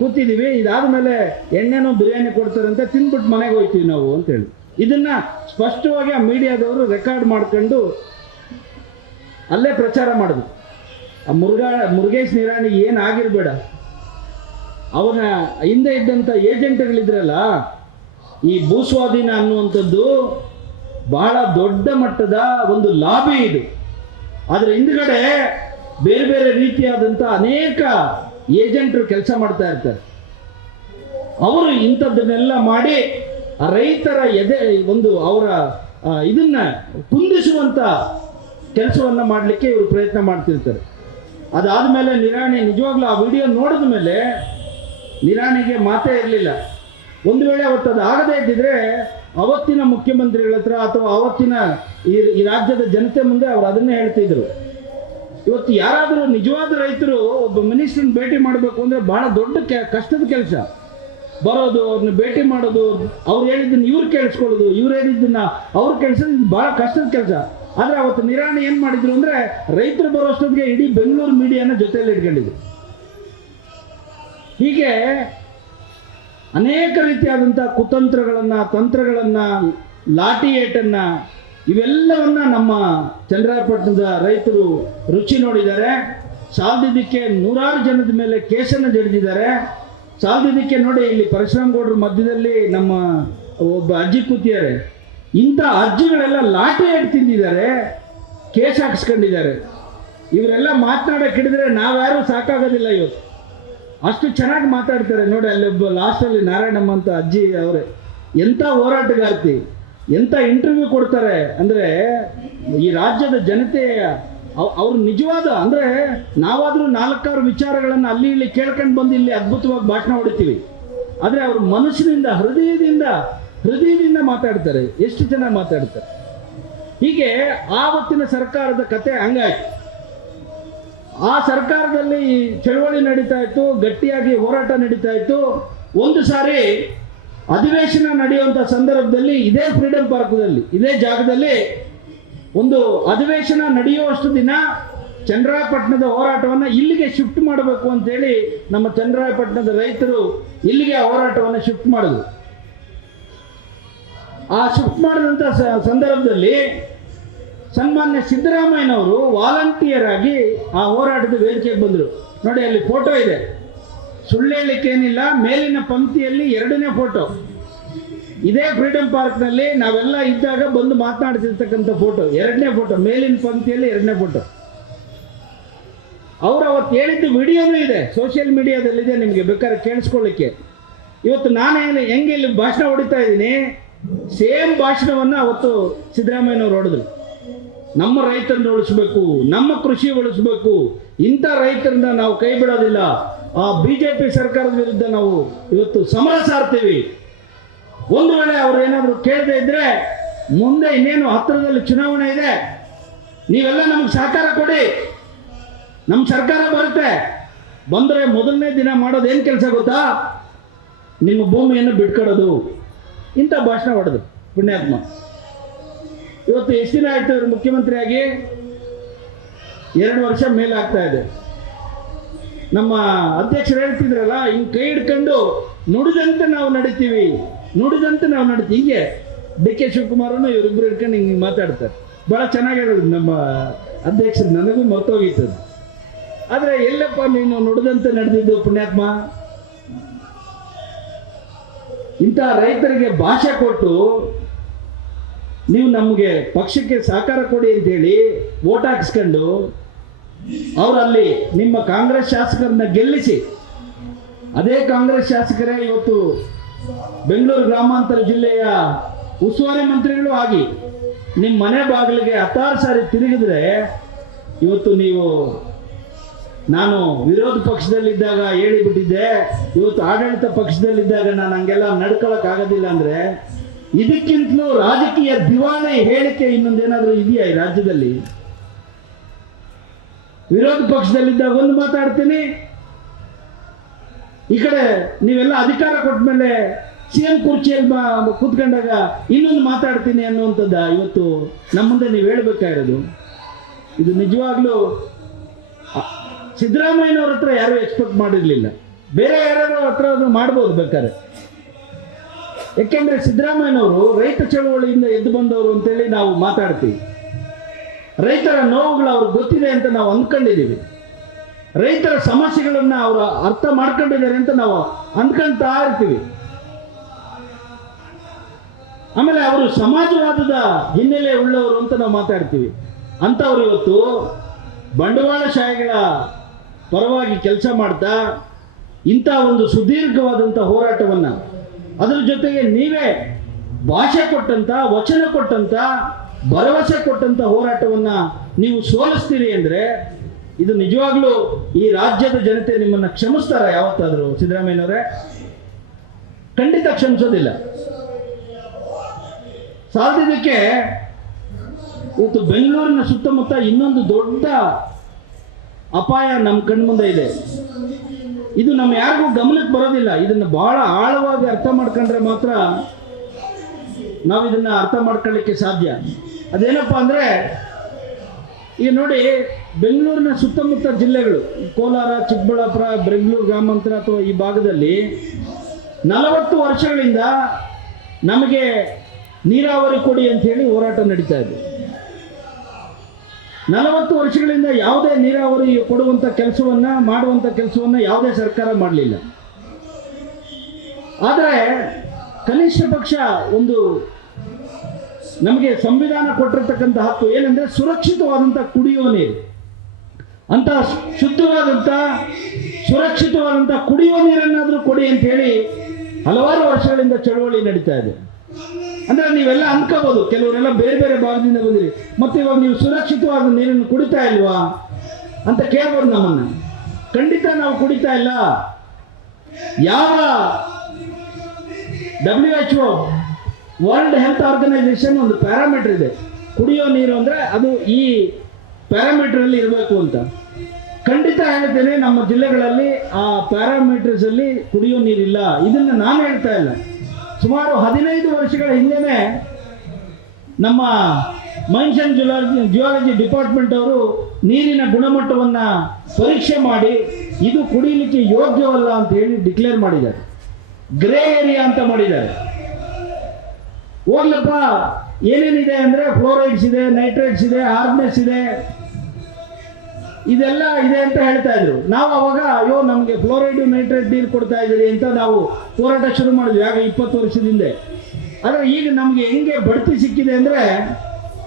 ಕೂತಿದ್ದೀವಿ, ಇದಾದಮೇಲೆ ಎಣ್ಣೆನೂ ಬಿರಿಯಾನಿ ಕೊಡ್ತಾರಂತೆ, ತಿಂದ್ಬಿಟ್ಟು ಮನೆಗೆ ಹೋಗ್ತೀವಿ ನಾವು ಅಂತೇಳಿ. ಇದನ್ನು ಸ್ಪಷ್ಟವಾಗಿ ಆ ಮೀಡಿಯಾದವರು ರೆಕಾರ್ಡ್ ಮಾಡ್ಕೊಂಡು ಅಲ್ಲೇ ಪ್ರಚಾರ ಮಾಡಿದ್ರು. ಆ ಮುರುಗೇಶ್ ನಿರಾಣಿ ಏನಾಗಿರ್ಬೇಡ, ಅವನ ಹಿಂದೆ ಇದ್ದಂಥ ಏಜೆಂಟ್ಗಳಿದ್ರಲ್ಲ, ಈ ಭೂಸ್ವಾಧೀನ ಅನ್ನುವಂಥದ್ದು ಬಹಳ ದೊಡ್ಡ ಮಟ್ಟದ ಒಂದು ಲಾಬಿ ಇದು. ಅದರ ಹಿಂದ್ಗಡೆ ಬೇರೆ ಬೇರೆ ರೀತಿಯಾದಂಥ ಅನೇಕ ಏಜೆಂಟರು ಕೆಲಸ ಮಾಡ್ತಾ ಇರ್ತಾರೆ. ಅವರು ಇಂಥದ್ದನ್ನೆಲ್ಲ ಮಾಡಿ ಆ ರೈತರ ಅವರ ಇದನ್ನ ಕುಂದಿಸುವಂಥ ಕೆಲಸವನ್ನು ಮಾಡಲಿಕ್ಕೆ ಇವರು ಪ್ರಯತ್ನ ಮಾಡ್ತಿರ್ತಾರೆ. ಅದಾದಮೇಲೆ ನಿರಾಣಿ ನಿಜವಾಗ್ಲೂ ಆ ವಿಡಿಯೋ ನೋಡಿದ ಮೇಲೆ ನಿರಾಣಿಗೆ ಮಾತೇ ಇರಲಿಲ್ಲ. ಒಂದು ವೇಳೆ ಅವತ್ತು ಅದು ಆಗದೇ ಇದ್ದಿದ್ರೆ ಅವತ್ತಿನ ಮುಖ್ಯಮಂತ್ರಿಗಳ ಹತ್ರ ಅಥವಾ ಅವತ್ತಿನ ಈ ರಾಜ್ಯದ ಜನತೆ ಮುಂದೆ ಅವರು ಅದನ್ನೇ ಹೇಳ್ತಿದ್ರು. ಇವತ್ತು ಯಾರಾದರೂ ನಿಜವಾದ ರೈತರು ಒಬ್ಬ ಮಿನಿಸ್ಟ್ರನ್ನ ಭೇಟಿ ಮಾಡಬೇಕು ಅಂದರೆ ಬಹಳ ದೊಡ್ಡ ಕಷ್ಟದ ಕೆಲಸ. ಬರೋದು, ಅವ್ರನ್ನ ಭೇಟಿ ಮಾಡೋದು, ಅವ್ರು ಹೇಳಿದ್ದನ್ನು ಇವ್ರು ಕೇಳಿಸ್ಕೊಳ್ಳೋದು, ಇವ್ರು ಹೇಳಿದ್ದನ್ನ ಅವ್ರು ಕೇಳಿಸೋದು, ಇದು ಬಹಳ ಕಷ್ಟದ ಕೆಲಸ. ಆದರೆ ಅವತ್ತು ನಿರಾಣಿ ಏನು ಮಾಡಿದ್ರು ಅಂದರೆ ರೈತರು ಬರೋಷ್ಟೊತ್ತಿಗೆ ಇಡೀ ಬೆಂಗಳೂರು ಮೀಡಿಯಾನ ಜೊತೆಯಲ್ಲಿ ಇಟ್ಕೊಂಡಿದ್ರು. ಹೀಗೆ ಅನೇಕ ರೀತಿಯಾದಂಥ ಕುತಂತ್ರಗಳನ್ನು, ತಂತ್ರಗಳನ್ನು, ಲಾಠಿ ಏಟನ್ನು ಇವೆಲ್ಲವನ್ನ ನಮ್ಮ ಚನ್ನರಾಯಪಟ್ಟಣದ ರೈತರು ರುಚಿ ನೋಡಿದ್ದಾರೆ. ಸಾಲದಿದ್ದಕ್ಕೆ ನೂರಾರು ಜನದ ಮೇಲೆ ಕೇಸನ್ನು ಜಡಿದಿದ್ದಾರೆ. ಸಾಲದಿದ್ದಕ್ಕೆ ನೋಡಿ, ಇಲ್ಲಿ ಪರಶುರಾಮ್ ಗೌಡ್ರ ಮಧ್ಯದಲ್ಲಿ ನಮ್ಮ ಒಬ್ಬ ಅಜ್ಜಿ ಕೂತಿದ್ದಾರೆ. ಇಂಥ ಅಜ್ಜಿಗಳೆಲ್ಲ ಲಾಠಿ ಏಟು ತಿಂದಿದ್ದಾರೆ, ಕೇಸ್ ಹಾಕಿಸ್ಕೊಂಡಿದ್ದಾರೆ. ಇವರೆಲ್ಲ ಮಾತನಾಡೋಕೆ ಹಿಡಿದ್ರೆ ನಾವ್ಯಾರೂ ಸಾಕಾಗೋದಿಲ್ಲ. ಇವತ್ತು ಅಷ್ಟು ಚೆನ್ನಾಗಿ ಮಾತಾಡ್ತಾರೆ ನೋಡಿ. ಅಲ್ಲೊಬ್ಬ ಲಾಸ್ಟಲ್ಲಿ ನಾರಾಯಣಮ್ಮ ಅಂತ ಅಜ್ಜಿ ಅವರೇ, ಎಂಥ ಹೋರಾಟಗಾರ್ತಿ, ಎಂಥ ಇಂಟರ್ವ್ಯೂ ಕೊಡ್ತಾರೆ ಅಂದರೆ ಈ ರಾಜ್ಯದ ಜನತೆ ಅವ್ರು ನಿಜವಾದ ಅಂದರೆ ನಾವಾದರೂ 4-6 ವಿಚಾರಗಳನ್ನು ಅಲ್ಲಿ ಇಲ್ಲಿ ಕೇಳ್ಕೊಂಡು ಬಂದು ಇಲ್ಲಿ ಅದ್ಭುತವಾಗಿ ಭಾಷಣ ಹೊಡಿತೀವಿ. ಆದರೆ ಅವರು ಮನಸ್ಸಿನಿಂದ ಹೃದಯದಿಂದ ಮಾತಾಡ್ತಾರೆ, ಎಷ್ಟು ಚೆನ್ನಾಗಿ ಮಾತಾಡ್ತಾರೆ. ಹೀಗೆ ಆವತ್ತಿನ ಸರ್ಕಾರದ ಕತೆ ಹಂಗಾಯ್ತು. ಆ ಸರ್ಕಾರದಲ್ಲಿ ಚಳವಳಿ ನಡೀತಾ ಇತ್ತು, ಗಟ್ಟಿಯಾಗಿ ಹೋರಾಟ ನಡೀತಾ ಇತ್ತು. ಒಂದು ಸಾರಿ ಅಧಿವೇಶನ ನಡೆಯುವಂಥ ಸಂದರ್ಭದಲ್ಲಿ ಇದೇ ಫ್ರೀಡಂ ಪಾರ್ಕ್ದಲ್ಲಿ, ಇದೇ ಜಾಗದಲ್ಲಿ ಒಂದು ಅಧಿವೇಶನ ನಡೆಯುವಷ್ಟು ದಿನ ಚನ್ನರಾಯಪಟ್ಟಣದ ಹೋರಾಟವನ್ನು ಇಲ್ಲಿಗೆ ಶಿಫ್ಟ್ ಮಾಡಬೇಕು ಅಂತೇಳಿ ನಮ್ಮ ಚನ್ನರಾಯಪಟ್ಟಣದ ರೈತರು ಇಲ್ಲಿಗೆ ಆ ಹೋರಾಟವನ್ನು ಶಿಫ್ಟ್ ಮಾಡಿದ್ರು. ಆ ಶಿಫ್ಟ್ ಮಾಡಿದಂಥ ಸಂದರ್ಭದಲ್ಲಿ ಸನ್ಮಾನ್ಯ ಸಿದ್ದರಾಮಯ್ಯನವರು ವಾಲಂಟಿಯರ್ ಆಗಿ ಆ ಹೋರಾಟದ ವೇದಿಕೆಗೆ ಬಂದರು. ನೋಡಿ, ಅಲ್ಲಿ ಫೋಟೋ ಇದೆ, ಸುಳ್ಳು ಹೇಳಲಿಕ್ಕೇನಿಲ್ಲ. ಮೇಲಿನ ಪಂಕ್ತಿಯಲ್ಲಿ 2ನೇ ಫೋಟೋ, ಇದೇ ಫ್ರೀಡಂ ಪಾರ್ಕ್ನಲ್ಲಿ ನಾವೆಲ್ಲ ಇದ್ದಾಗ ಬಂದು ಮಾತನಾಡ್ತಿರ್ತಕ್ಕಂಥ ಫೋಟೋ. 2ನೇ ಫೋಟೋ, ಮೇಲಿನ ಪಂಕ್ತಿಯಲ್ಲಿ 2ನೇ ಫೋಟೋ. ಅವರು ಅವತ್ತು ಹೇಳಿದ್ದು ವಿಡಿಯೋನೂ ಇದೆ, ಸೋಷಿಯಲ್ ಮೀಡಿಯಾದಲ್ಲಿದೆ, ನಿಮಗೆ ಬೇಕಾದ್ರೆ ಕೇಳಿಸ್ಕೊಳ್ಳಿಕ್ಕೆ. ಇವತ್ತು ನಾನು ಹೆಂಗೆ ಇಲ್ಲಿ ಭಾಷಣ ಹೊಡಿತಾ ಇದ್ದೀನಿ, ಸೇಮ್ ಭಾಷಣವನ್ನು ಅವತ್ತು ಸಿದ್ದರಾಮಯ್ಯನವರು ಹೊಡೆದ್ರು. ನಮ್ಮ ರೈತರನ್ನ ಉಳಿಸ್ಬೇಕು, ನಮ್ಮ ಕೃಷಿ ಉಳಿಸ್ಬೇಕು, ಇಂಥ ರೈತರನ್ನ ನಾವು ಕೈ ಬಿಡೋದಿಲ್ಲ, ಆ BJP ಸರ್ಕಾರದ ವಿರುದ್ಧ ನಾವು ಇವತ್ತು ಸಮರ ಸಾರ್ತೀವಿ. ಒಂದು ವೇಳೆ ಅವ್ರು ಏನಾದರೂ ಕೇಳದೆ ಇದ್ರೆ ಮುಂದೆ ಇನ್ನೇನು ಹತ್ತಿರದಲ್ಲಿ ಚುನಾವಣೆ ಇದೆ, ನೀವೆಲ್ಲ ನಮ್ಗೆ ಸಹಕಾರ ಕೊಡಿ, ನಮ್ಮ ಸರ್ಕಾರ ಬರುತ್ತೆ, ಬಂದರೆ ಮೊದಲನೇ ದಿನ ಮಾಡೋದು ಏನು ಕೆಲಸ ಗೊತ್ತಾ, ನಿಮ್ಮ ಭೂಮಿಯನ್ನು ಬಿಟ್ಕೊಡೋದು. ಇಂಥ ಭಾಷಣ ಹೊಡೆದು ಪುಣ್ಯಾತ್ಮ. ಇವತ್ತು ಎಷ್ಟು ದಿನ ಆಯ್ತು ಇವರು ಮುಖ್ಯಮಂತ್ರಿಯಾಗಿ? 2 ವರ್ಷ ಮೇಲೆ ಆಗ್ತಾ ಇದೆ. ನಮ್ಮ ಅಧ್ಯಕ್ಷರು ಹೇಳ್ತಿದ್ರಲ್ಲ, ಹಿಂಗೆ ಕೈ ಹಿಡ್ಕೊಂಡು ನುಡಿದಂತೆ ನಾವು ನಡಿತೀವಿ, ನುಡಿದಂತೆ ನಾವು ನಡಿತೀವಿ. ಹೀಗೆ DK ಶಿವಕುಮಾರನು ಇವರಿಬ್ಬರು ಹಿಡ್ಕೊಂಡು ಹಿಂಗೆ ಮಾತಾಡ್ತಾರೆ. ಭಾಳ ಚೆನ್ನಾಗಿ ಹೇಳಿದ್ರು ನಮ್ಮ ಅಧ್ಯಕ್ಷರು, ನನಗೂ ಮರ್ತೋಗಿತ್ತು. ಆದರೆ ಎಲ್ಲಪ್ಪ ನೀನು ನುಡಿದಂತೆ ನಡೆದಿದ್ದು ಪುಣ್ಯಾತ್ಮ? ಇಂಥ ರೈತರಿಗೆ ಭಾಷೆ ಕೊಟ್ಟು ನೀವು ನಮಗೆ ಪಕ್ಷಕ್ಕೆ ಸಹಕಾರ ಕೊಡಿ ಅಂತೇಳಿ ವೋಟ್ ಹಾಕಿಸ್ಕೊಂಡು ಅವರಲ್ಲಿ ನಿಮ್ಮ ಕಾಂಗ್ರೆಸ್ ಶಾಸಕರನ್ನ ಗೆಲ್ಲಿಸಿ, ಅದೇ ಕಾಂಗ್ರೆಸ್ ಶಾಸಕರೇ ಇವತ್ತು ಬೆಂಗಳೂರು ಗ್ರಾಮಾಂತರ ಜಿಲ್ಲೆಯ ಉಸ್ತುವಾರಿ ಮಂತ್ರಿಗಳು ಆಗಿ ನಿಮ್ಮ ಮನೆ ಬಾಗಿಲಿಗೆ 16 ಸಾರಿ ತಿರುಗಿದ್ರೆ, ಇವತ್ತು ನೀವು ನಾನು ವಿರೋಧ ಪಕ್ಷದಲ್ಲಿದ್ದಾಗ ಹೇಳಿಬಿಟ್ಟಿದ್ದೆ, ಇವತ್ತು ಆಡಳಿತ ಪಕ್ಷದಲ್ಲಿದ್ದಾಗ ನಾನು ಹಂಗೆಲ್ಲ ನಡ್ಕೊಳ್ಳೋಕ್ಕಾಗೋದಿಲ್ಲ ಅಂದರೆ, ಇದಕ್ಕಿಂತಲೂ ರಾಜಕೀಯ ದಿವಾಣಿ ಹೇಳಿಕೆ ಇನ್ನೊಂದೇನಾದರೂ ಇದೆಯಾ ಈ ರಾಜ್ಯದಲ್ಲಿ? ವಿರೋಧ ಪಕ್ಷದಲ್ಲಿದ್ದಾಗ ಒಂದು ಮಾತಾಡ್ತೀನಿ, ಈ ಕಡೆ ನೀವೆಲ್ಲ ಅಧಿಕಾರ ಕೊಟ್ಟ ಮೇಲೆ CM ಕುರ್ಚಿಯಲ್ಲಿ ಕೂತ್ಕೊಂಡಾಗ ಇನ್ನೊಂದು ಮಾತಾಡ್ತೀನಿ ಅನ್ನುವಂಥದ್ದು ಇವತ್ತು ನಮ್ಮ ಮುಂದೆ ನೀವು ಹೇಳ್ಬೇಕಾಗಿರೋದು. ಇದು ನಿಜವಾಗ್ಲೂ ಸಿದ್ದರಾಮಯ್ಯನವ್ರ ಹತ್ರ ಯಾರೂ ಎಕ್ಸ್ಪೆಕ್ಟ್ ಮಾಡಿರಲಿಲ್ಲ. ಬೇರೆ ಯಾರು ಹತ್ರ ಅದು ಮಾಡ್ಬೋದು ಬೇಕಾದ್ರೆ. ಯಾಕೆಂದ್ರೆ ಸಿದ್ದರಾಮಯ್ಯನವರು ರೈತ ಚಳವಳಿಯಿಂದ ಎದ್ದು ಬಂದವರು ಅಂತೇಳಿ ನಾವು ಮಾತಾಡ್ತೀವಿ. ರೈತರ ನೋವುಗಳು ಅವ್ರಿಗೆ ಗೊತ್ತಿದೆ ಅಂತ ನಾವು ಅಂದ್ಕೊಂಡಿದ್ದೀವಿ. ರೈತರ ಸಮಸ್ಯೆಗಳನ್ನು ಅವರು ಅರ್ಥ ಮಾಡ್ಕೊಂಡಿದ್ದಾರೆ ಅಂತ ನಾವು ಅಂದ್ಕೊಳ್ತಾ ಇರ್ತೀವಿ. ಆಮೇಲೆ ಅವರು ಸಮಾಜವಾದದ ಹಿನ್ನೆಲೆ ಉಳ್ಳವರು ಅಂತ ನಾವು ಮಾತಾಡ್ತೀವಿ. ಅಂಥವ್ರು ಇವತ್ತು ಬಂಡವಾಳಶಾಹಿಗಳ ಪರವಾಗಿ ಕೆಲಸ ಮಾಡ್ತಾ ಇಂಥ ಒಂದು ಸುದೀರ್ಘವಾದಂಥ ಹೋರಾಟವನ್ನು, ಅದರ ಜೊತೆಗೆ ನೀವೇ ಭಾಷೆ ಕೊಟ್ಟಂಥ, ವಚನ ಕೊಟ್ಟಂಥ, ಭರವಸೆ ಕೊಟ್ಟಂಥ ಹೋರಾಟವನ್ನು ನೀವು ಸೋಲಿಸ್ತೀರಿ ಅಂದರೆ ಇದು ನಿಜವಾಗ್ಲೂ ಈ ರಾಜ್ಯದ ಜನತೆ ನಿಮ್ಮನ್ನ ಕ್ಷಮಿಸ್ತಾರ ಯಾವತ್ತಾದರೂ ಸಿದ್ದರಾಮಯ್ಯನವರೇ? ಖಂಡಿತ ಕ್ಷಮಿಸೋದಿಲ್ಲ. ಸಾಧ್ಯದಕ್ಕೆ ಇವತ್ತು ಬೆಂಗಳೂರಿನ ಸುತ್ತಮುತ್ತ ಇನ್ನೊಂದು ದೊಡ್ಡ ಅಪಾಯ ನಮ್ಮ ಕಣ್ಮುಂದೆ ಇದೆ. ಇದು ನಮ್ಮ ಯಾರಿಗೂ ಗಮನಕ್ಕೆ ಬರೋದಿಲ್ಲ. ಇದನ್ನು ಬಹಳ ಆಳವಾಗಿ ಅರ್ಥ ಮಾಡ್ಕೊಂಡ್ರೆ ಮಾತ್ರ ನಾವು ಇದನ್ನ ಅರ್ಥ ಮಾಡ್ಕೊಳ್ಳಿಕ್ಕೆ ಸಾಧ್ಯ. ಅದೇನಪ್ಪ ಅಂದ್ರೆ, ಈಗ ನೋಡಿ, ಬೆಂಗಳೂರಿನ ಸುತ್ತಮುತ್ತ ಜಿಲ್ಲೆಗಳು ಕೋಲಾರ, ಚಿಕ್ಕಬಳ್ಳಾಪುರ, ಬೆಂಗಳೂರು ಗ್ರಾಮಾಂತರ ಅಥವಾ ಈ ಭಾಗದಲ್ಲಿ 40 ವರ್ಷಗಳಿಂದ ನಮಗೆ ನೀರಾವರಿ ಕೊಡಿ ಅಂತ ಹೇಳಿ ಹೋರಾಟ ನಡೀತಾ ಇದೆ. 40 ವರ್ಷಗಳಿಂದ ಯಾವುದೇ ನೀರಾವರಿ ಕೊಡುವಂಥ ಕೆಲಸವನ್ನ ಮಾಡುವಂಥ ಕೆಲಸವನ್ನ ಯಾವುದೇ ಸರ್ಕಾರ ಮಾಡಲಿಲ್ಲ. ಆದರೆ ಕನಿಷ್ಠ ಪಕ್ಷ ಒಂದು ನಮಗೆ ಸಂವಿಧಾನ ಕೊಟ್ಟಿರ್ತಕ್ಕಂಥ ಹಕ್ಕು ಏನಂದ್ರೆ ಸುರಕ್ಷಿತವಾದಂಥ ಕುಡಿಯುವ ನೀರು, ಅಂತ ಶುದ್ಧವಾದಂಥ ಸುರಕ್ಷಿತವಾದಂಥ ಕುಡಿಯುವ ನೀರನ್ನಾದರೂ ಕೊಡಿ ಅಂತ ಹೇಳಿ ಹಲವಾರು ವರ್ಷಗಳಿಂದ ಚಳವಳಿ ನಡೀತಾ ಇದೆ. ಅಂದ್ರೆ ನೀವೆಲ್ಲ ಅನ್ಕೋಬಹುದು, ಕೆಲವರೆಲ್ಲ ಬೇರೆ ಬೇರೆ ಭಾಗದಿಂದ ಬಂದಿರಿ, ಮತ್ತೆ ಇವಾಗ ನೀವು ಸುರಕ್ಷಿತವಾದ ನೀರನ್ನು ಕುಡಿತಾ ಇಲ್ವಾ ಅಂತ ಕೇಳ್ಬೋದು ನಮ್ಮನ್ನ. ಖಂಡಿತ ನಾವು ಕುಡಿತಾ ಇಲ್ಲ. ಯಾವ WHO ವರ್ಲ್ಡ್ ಹೆಲ್ತ್ ಆರ್ಗನೈಸೇಷನ್ ಒಂದು ಪ್ಯಾರಾಮೀಟರ್ ಇದೆ, ಕುಡಿಯೋ ನೀರು ಅಂದ್ರೆ ಅದು ಈ ಪ್ಯಾರಾಮೀಟರ್ ಅಲ್ಲಿ ಇರಬೇಕು ಅಂತ. ಖಂಡಿತ ಹೇಳ್ತೇನೆ, ನಮ್ಮ ಜಿಲ್ಲೆಗಳಲ್ಲಿ ಆ ಪ್ಯಾರಾಮೀಟರ್ಸ್ ಅಲ್ಲಿ ಕುಡಿಯೋ ನೀರಿಲ್ಲ. ಇದನ್ನ ನಾನು ಹೇಳ್ತಾ ಇಲ್ಲ. ಸುಮಾರು 15 ವರ್ಷಗಳ ಹಿಂದೆನೆ ನಮ್ಮ ಮೈನ್ಸ್ ಅಂಡ್ ಜಿಯಾಲಜಿ ಡಿಪಾರ್ಟ್ಮೆಂಟ್ ಅವರು ನೀರಿನ ಗುಣಮಟ್ಟವನ್ನ ಪರೀಕ್ಷೆ ಮಾಡಿ ಇದು ಕುಡಿಯಲಿಕ್ಕೆ ಯೋಗ್ಯವಲ್ಲ ಅಂತ ಹೇಳಿ ಡಿಕ್ಲೇರ್ ಮಾಡಿದ್ದಾರೆ. ಗ್ರೇ ಏರಿಯಾ ಅಂತ ಮಾಡಿದ್ದಾರೆ. ಹೋಗ್ಲಪ್ಪ, ಏನೇನಿದೆ ಅಂದ್ರೆ ಫ್ಲೋರೈಡ್ಸ್ ಇದೆ, ನೈಟ್ರೇಟ್ಸ್ ಇದೆ, ಆರ್ನೆಸ್ ಇದೆ, ಇದೆಲ್ಲ ಇದೆ ಅಂತ ಹೇಳ್ತಾ ಇದ್ರು. ನಾವು ಅವಾಗ ಅಯ್ಯೋ ನಮಗೆ ಫ್ಲೋರೈಡ್ ನೈಟ್ರೇಟ್ ನೀರು ಕೊಡ್ತಾ ಇದ್ದೀರಿ ಅಂತ ನಾವು ಹೋರಾಟ ಶುರು ಮಾಡಿದ್ವಿ ಆಗ 20 ವರ್ಷದಿಂದ. ಆದರೆ ಈಗ ನಮಗೆ ಹೆಂಗೆ ಬಡ್ತಿ ಸಿಕ್ಕಿದೆ ಅಂದ್ರೆ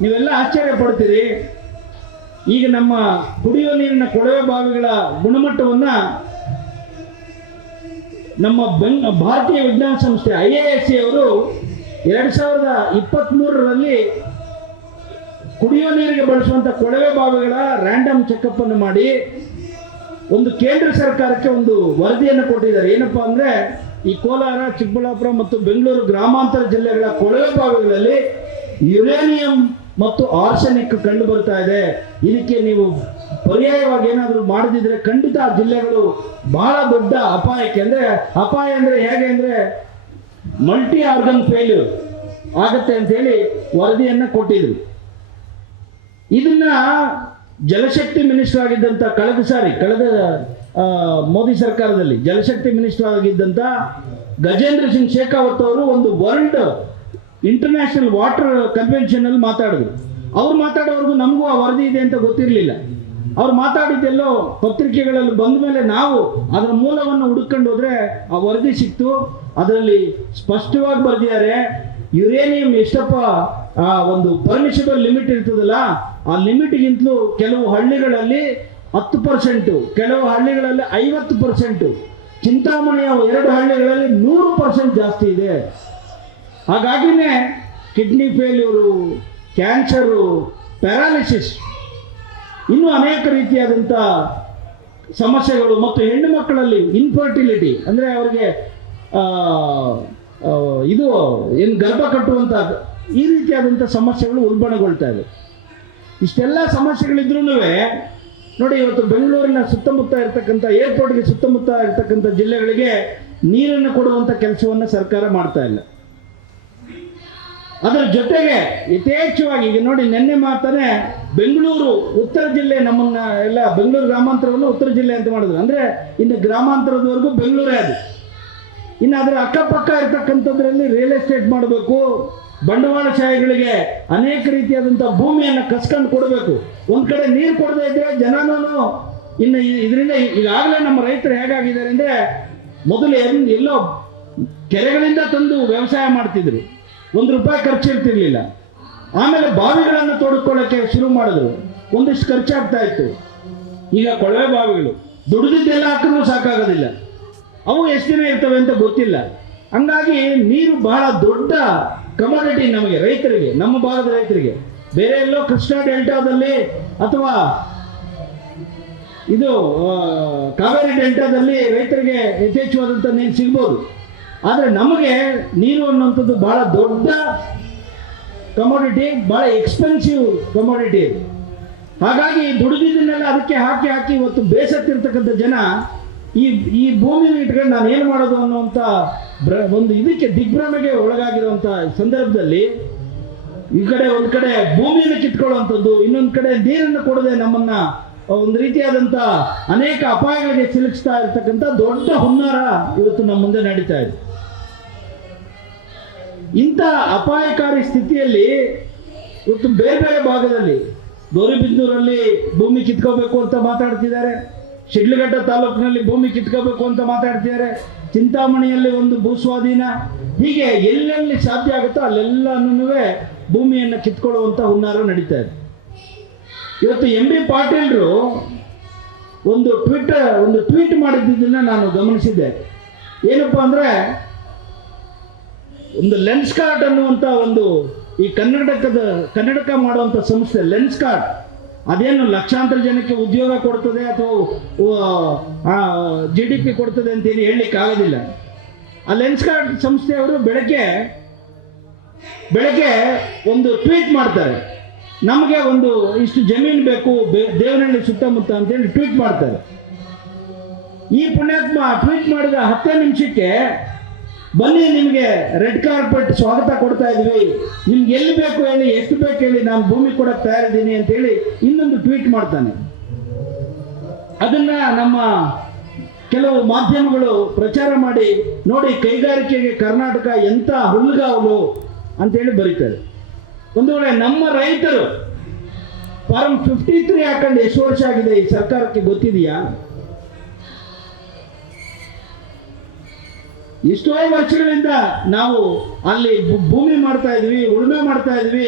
ನೀವೆಲ್ಲ ಆಶ್ಚರ್ಯ ಪಡ್ತೀರಿ. ಈಗ ನಮ್ಮ ಕುಡಿಯುವ ನೀರಿನ ಕೊಳವೆ ಬಾವಿಗಳ ಗುಣಮಟ್ಟವನ್ನ ನಮ್ಮ ಭಾರತೀಯ ವಿಜ್ಞಾನ ಸಂಸ್ಥೆ IISc ಅವರು 2023ರಲ್ಲಿ ಕುಡಿಯುವ ನೀರಿಗೆ ಬಳಸುವಂತ ಕೊಳವೆ ಬಾವಿಗಳ ರ್ಯಾಂಡಮ್ ಚೆಕಪ್ ಅನ್ನು ಮಾಡಿ ಒಂದು ಕೇಂದ್ರ ಸರ್ಕಾರಕ್ಕೆ ಒಂದು ವರದಿಯನ್ನು ಕೊಟ್ಟಿದ್ದಾರೆ. ಏನಪ್ಪಾ ಅಂದ್ರೆ, ಈ ಕೋಲಾರ, ಚಿಕ್ಕಬಳ್ಳಾಪುರ ಮತ್ತು ಬೆಂಗಳೂರು ಗ್ರಾಮಾಂತರ ಜಿಲ್ಲೆಗಳ ಕೊಳವೆ ಬಾವಿಗಳಲ್ಲಿ ಯುರೇನಿಯಂ ಮತ್ತು ಆರ್ಸೆನಿಕ್ ಕಂಡು ಬರ್ತಾ ಇದೆ. ಇದಕ್ಕೆ ನೀವು ಪರ್ಯಾಯವಾಗಿ ಏನಾದರೂ ಮಾಡದಿದ್ರೆ ಖಂಡಿತ ಆ ಜಿಲ್ಲೆಗಳು ಬಹಳ ದೊಡ್ಡ ಅಪಾಯಕ್ಕೆ, ಅಂದ್ರೆ ಅಪಾಯ ಅಂದ್ರೆ ಹೇಗೆ ಅಂದ್ರೆ ಮಲ್ಟಿ ಆರ್ಗನ್ ಫೇಲ್ಯೂರ್ ಆಗತ್ತೆ ಅಂತ ಹೇಳಿ ವರದಿಯನ್ನ ಕೊಟ್ಟಿದ್ರು. ಇದನ್ನ ಜಲಶಕ್ತಿ ಮಿನಿಸ್ಟರ್ ಆಗಿದ್ದಂತ ಕಳೆದ ಮೋದಿ ಸರ್ಕಾರದಲ್ಲಿ ಜಲಶಕ್ತಿ ಮಿನಿಸ್ಟರ್ ಆಗಿದ್ದಂತ ಗಜೇಂದ್ರ ಸಿಂಗ್ ಶೇಖಾವತ್ ಅವರು ಒಂದು ವರ್ಲ್ಡ್ ಇಂಟರ್ನ್ಯಾಷನಲ್ ವಾಟರ್ ಕನ್ವೆನ್ಷನ್ ಅಲ್ಲಿ ಮಾತಾಡಿದ್ರು. ಅವ್ರು ಮಾತಾಡೋವರೆಗೂ ನಮಗೂ ಆ ವರದಿ ಇದೆ ಅಂತ ಗೊತ್ತಿರಲಿಲ್ಲ. ಅವ್ರು ಮಾತಾಡಿದ್ದೆಲ್ಲೋ ಪತ್ರಿಕೆಗಳಲ್ಲಿ ಬಂದ ಮೇಲೆ ನಾವು ಅದರ ಮೂಲವನ್ನು ಹುಡುಕೊಂಡು ಹೋದ್ರೆ ಆ ವರದಿ ಸಿಕ್ತು. ಅದರಲ್ಲಿ ಸ್ಪಷ್ಟವಾಗಿ ಬರೆದಿದ್ದಾರೆ, ಯುರೇನಿಯಂ ಎಷ್ಟಪ್ಪ ಒಂದು ಪರ್ಮಿಷಬಲ್ ಲಿಮಿಟ್ ಇರ್ತದಲ್ಲ, ಆ ಲಿಮಿಟ್ಗಿಂತಲೂ ಕೆಲವು ಹಳ್ಳಿಗಳಲ್ಲಿ 10%, ಕೆಲವು ಹಳ್ಳಿಗಳಲ್ಲಿ 50%, ಚಿಂತಾಮಣಿಯ 2 ಹಳ್ಳಿಗಳಲ್ಲಿ 100% ಜಾಸ್ತಿ ಇದೆ. ಹಾಗಾಗಿನೇ ಕಿಡ್ನಿ ಫೇಲ್ಯೂರು, ಕ್ಯಾನ್ಸರು, ಪ್ಯಾರಾಲಿಸಿಸ್, ಇನ್ನೂ ಅನೇಕ ರೀತಿಯಾದಂಥ ಸಮಸ್ಯೆಗಳು ಮತ್ತು ಹೆಣ್ಣು ಮಕ್ಕಳಲ್ಲಿ ಇನ್ಫರ್ಟಿಲಿಟಿ ಅಂದರೆ ಅವರಿಗೆ ಇದು ಏನು ಗರ್ಭ ಕಟ್ಟುವಂಥ ಈ ರೀತಿಯಾದಂಥ ಸಮಸ್ಯೆಗಳು ಉಲ್ಬಣಗೊಳ್ತಾ ಇದೆ. ಇಷ್ಟೆಲ್ಲ ಸಮಸ್ಯೆಗಳಿದ್ರೂ ನೋಡಿ, ಇವತ್ತು ಬೆಂಗಳೂರಿನ ಸುತ್ತಮುತ್ತ ಇರ್ತಕ್ಕಂಥ ಏರ್ಪೋರ್ಟ್ಗೆ ಸುತ್ತಮುತ್ತ ಇರ್ತಕ್ಕಂಥ ಜಿಲ್ಲೆಗಳಿಗೆ ನೀರನ್ನು ಕೊಡುವಂಥ ಕೆಲಸವನ್ನು ಸರ್ಕಾರ ಮಾಡ್ತಾ ಇಲ್ಲ. ಅದರ ಜೊತೆಗೆ ಯಥೇಚ್ಛವಾಗಿ ಈಗ ನೋಡಿ, ನಿನ್ನೆ ಮಾತಾನೆ ಬೆಂಗಳೂರು ಉತ್ತರ ಜಿಲ್ಲೆ, ನಮ್ಮನ್ನ ಎಲ್ಲ ಬೆಂಗಳೂರು ಗ್ರಾಮಾಂತರವನ್ನು ಉತ್ತರ ಜಿಲ್ಲೆ ಅಂತ ಮಾಡಿದ್ರು. ಅಂದ್ರೆ ಇನ್ನು ಗ್ರಾಮಾಂತರದವರೆಗೂ ಬೆಂಗಳೂರೇ ಅದು. ಇನ್ನು ಅದರ ಅಕ್ಕಪಕ್ಕ ಇರ್ತಕ್ಕಂಥದ್ರಲ್ಲಿ ರಿಯಲ್ ಎಸ್ಟೇಟ್ ಮಾಡಬೇಕು, ಬಂಡವಾಳಶಾಹಿಗಳಿಗೆ ಅನೇಕ ರೀತಿಯಾದಂಥ ಭೂಮಿಯನ್ನು ಕಸ್ಕೊಂಡು ಕೊಡಬೇಕು. ಒಂದ್ ಕಡೆ ನೀರು ಕೊಡದೇ ಇದ್ರೆ ಜನನೂ ಇನ್ನು ಇದರಿಂದ ಈಗಾಗಲೇ ನಮ್ಮ ರೈತರು ಹೇಗಾಗಿದ್ದಾರೆ ಅಂದ್ರೆ, ಮೊದಲು ಎಲ್ಲೋ ಕೆರೆಗಳಿಂದ ತಂದು ವ್ಯವಸಾಯ ಮಾಡ್ತಿದ್ರು, ₹1 ಖರ್ಚಿರ್ತಿರ್ಲಿಲ್ಲ. ಆಮೇಲೆ ಬಾವಿಗಳನ್ನು ತೋಡ್ಕೊಳ್ಳೋಕೆ ಶುರು ಮಾಡಿದ್ರು, ಒಂದಿಷ್ಟು ಖರ್ಚಾಗ್ತಾ ಇತ್ತು. ಈಗ ಕೊಳವೆ ಬಾವಿಗಳು ದುಡಿದಿದ್ದೆಲ್ಲ ಹಾಕಿದ್ರೂ ಸಾಕಾಗೋದಿಲ್ಲ, ಅವು ಎಷ್ಟು ದಿನ ಇರ್ತವೆ ಅಂತ ಗೊತ್ತಿಲ್ಲ. ಹಂಗಾಗಿ ನೀರು ಬಹಳ ದೊಡ್ಡ ಕಮಾಡಿಟಿ ನಮಗೆ, ರೈತರಿಗೆ, ನಮ್ಮ ಭಾಗದ ರೈತರಿಗೆ. ಬೇರೆ ಎಲ್ಲೋ ಕೃಷ್ಣಾ ಡೆಲ್ಟಾದಲ್ಲಿ ಅಥವಾ ಇದು ಕಾವೇರಿ ಡೆಲ್ಟಾದಲ್ಲಿ ರೈತರಿಗೆ ಯಥೇಚ್ಛವಾದಂಥ ನೀರು ಸಿಗ್ಬೋದು. ಆದರೆ ನಮಗೆ ನೀರು ಅನ್ನುವಂಥದ್ದು ಭಾಳ ದೊಡ್ಡ ಕಮೋಡಿಟಿ, ಭಾಳ ಎಕ್ಸ್ಪೆನ್ಸಿವ್ ಕಮೋಡಿಟಿ. ಹಾಗಾಗಿ ದುಡಿದಿದ್ದನ್ನೆಲ್ಲ ಅದಕ್ಕೆ ಹಾಕಿ ಹಾಕಿ ಇವತ್ತು ಬೇಸತ್ತಿರ್ತಕ್ಕಂಥ ಜನ ಈ ಭೂಮಿನ ಇಟ್ಕೊಂಡು ನಾನು ಏನು ಮಾಡೋದು ಅನ್ನುವಂಥ ಒಂದು ಇದಕ್ಕೆ ದಿಗ್ಭ್ರಮೆಗೆ ಒಳಗಾಗಿರುವಂಥ ಸಂದರ್ಭದಲ್ಲಿ ಈ ಕಡೆ ಒಂದು ಕಡೆ ಭೂಮಿಯನ್ನು ಕಿತ್ಕೊಳ್ಳುವಂಥದ್ದು, ಇನ್ನೊಂದು ಕಡೆ ನೀರನ್ನು ಕೊಡದೆ ನಮ್ಮನ್ನ ಒಂದು ರೀತಿಯಾದಂಥ ಅನೇಕ ಅಪಾಯಗಳಿಗೆ ಸಿಲುಕಿಸ್ತಾ ಇರ್ತಕ್ಕಂಥ ದೊಡ್ಡ ಹುನ್ನಾರ ಇವತ್ತು ನಮ್ಮ ಮುಂದೆ ನಡೀತಾ ಇದೆ. ಇಂಥ ಅಪಾಯಕಾರಿ ಸ್ಥಿತಿಯಲ್ಲಿ ಇವತ್ತು ಬೇರೆ ಬೇರೆ ಭಾಗದಲ್ಲಿ ಗೌರಿಬಿದನೂರಲ್ಲಿ ಭೂಮಿ ಕಿತ್ಕೋಬೇಕು ಅಂತ ಮಾತಾಡ್ತಿದ್ದಾರೆ, ಶಿಡ್ಲಘಟ್ಟ ತಾಲೂಕಿನಲ್ಲಿ ಭೂಮಿ ಕಿತ್ಕೋಬೇಕು ಅಂತ ಮಾತಾಡ್ತಿದ್ದಾರೆ, ಚಿಂತಾಮಣಿಯಲ್ಲಿ ಒಂದು ಭೂಸ್ವಾಧೀನ, ಹೀಗೆ ಎಲ್ಲೆಲ್ಲಿ ಸಾಧ್ಯ ಆಗುತ್ತೋ ಅಲ್ಲೆಲ್ಲನೂ ಭೂಮಿಯನ್ನು ಕಿತ್ಕೊಳ್ಳುವಂಥ ಹುನ್ನಾರ ನಡೀತಾ ಇದೆ. ಇವತ್ತು MB ಪಾಟೀಲ್ರು ಒಂದು ಟ್ವೀಟ್ ಮಾಡಿದ್ದನ್ನ ನಾನು ಗಮನಿಸಿದ್ದೆ. ಏನಪ್ಪ ಅಂದರೆ, ಒಂದು ಲೆನ್ಸ್ ಕಾರ್ಟ್ ಅನ್ನುವಂಥ ಒಂದು ಈ ಕನ್ನಡಕ ಮಾಡುವಂಥ ಸಂಸ್ಥೆ ಲೆನ್ಸ್ ಕಾರ್ಟ್, ಅದೇನು ಲಕ್ಷಾಂತರ ಜನಕ್ಕೆ ಉದ್ಯೋಗ ಕೊಡ್ತದೆ ಅಥವಾ GDP ಕೊಡ್ತದೆ ಅಂತೇಳಿ ಹೇಳಲಿಕ್ಕೆ ಆಗೋದಿಲ್ಲ. ಆ ಲೆನ್ಸ್ ಕಾರ್ಟ್ ಸಂಸ್ಥೆಯವರು ಬೆಳಗ್ಗೆ ಒಂದು ಟ್ವೀಟ್ ಮಾಡ್ತಾರೆ, ನಮಗೆ ಒಂದು ಇಷ್ಟು ಜಮೀನು ಬೇಕು ದೇವನಹಳ್ಳಿ ಸುತ್ತಮುತ್ತ ಅಂತೇಳಿ ಟ್ವೀಟ್ ಮಾಡ್ತಾರೆ. ಈ ಪುಣ್ಯಾತ್ಮ ಟ್ವೀಟ್ ಮಾಡಿದ 10 ನಿಮಿಷಕ್ಕೆ ಬನ್ನಿ ನಿಮಗೆ ರೆಡ್ ಕಾರ್ಪೆಟ್ ಸ್ವಾಗತ ಕೊಡ್ತಾ ಇದ್ವಿ, ನಿಮ್ಗೆ ಎಲ್ಲಿ ಬೇಕು ಹೇಳಿ, ಎಷ್ಟು ಬೇಕು ಹೇಳಿ, ನಾನು ಭೂಮಿ ಕೊಡಕ್ಕೆ ತಯಾರಿದ್ದೀನಿ ಅಂತೇಳಿ ಇನ್ನೊಂದು ಟ್ವೀಟ್ ಮಾಡ್ತಾನೆ. ಅದನ್ನ ನಮ್ಮ ಕೆಲವು ಮಾಧ್ಯಮಗಳು ಪ್ರಚಾರ ಮಾಡಿ, ನೋಡಿ ಕೈಗಾರಿಕೆಗೆ ಕರ್ನಾಟಕ ಎಂಥ ಹುಲ್ಲುಗಾವಲು ಅಂತೇಳಿ ಬರೀತಾರೆ. ಒಂದು ವೇಳೆ ನಮ್ಮ ರೈತರು ಫಾರಂ 53 ಹಾಕೊಂಡು ಎಷ್ಟು ವರ್ಷ ಆಗಿದೆ ಈ ಸರ್ಕಾರಕ್ಕೆ ಗೊತ್ತಿದೆಯಾ? ಎಷ್ಟೋ ವರ್ಷಗಳಿಂದ ನಾವು ಅಲ್ಲಿ ಭೂಮಿ ಮಾಡ್ತಾ ಇದ್ವಿ, ಉಳುಮೆ ಮಾಡ್ತಾ ಇದ್ವಿ,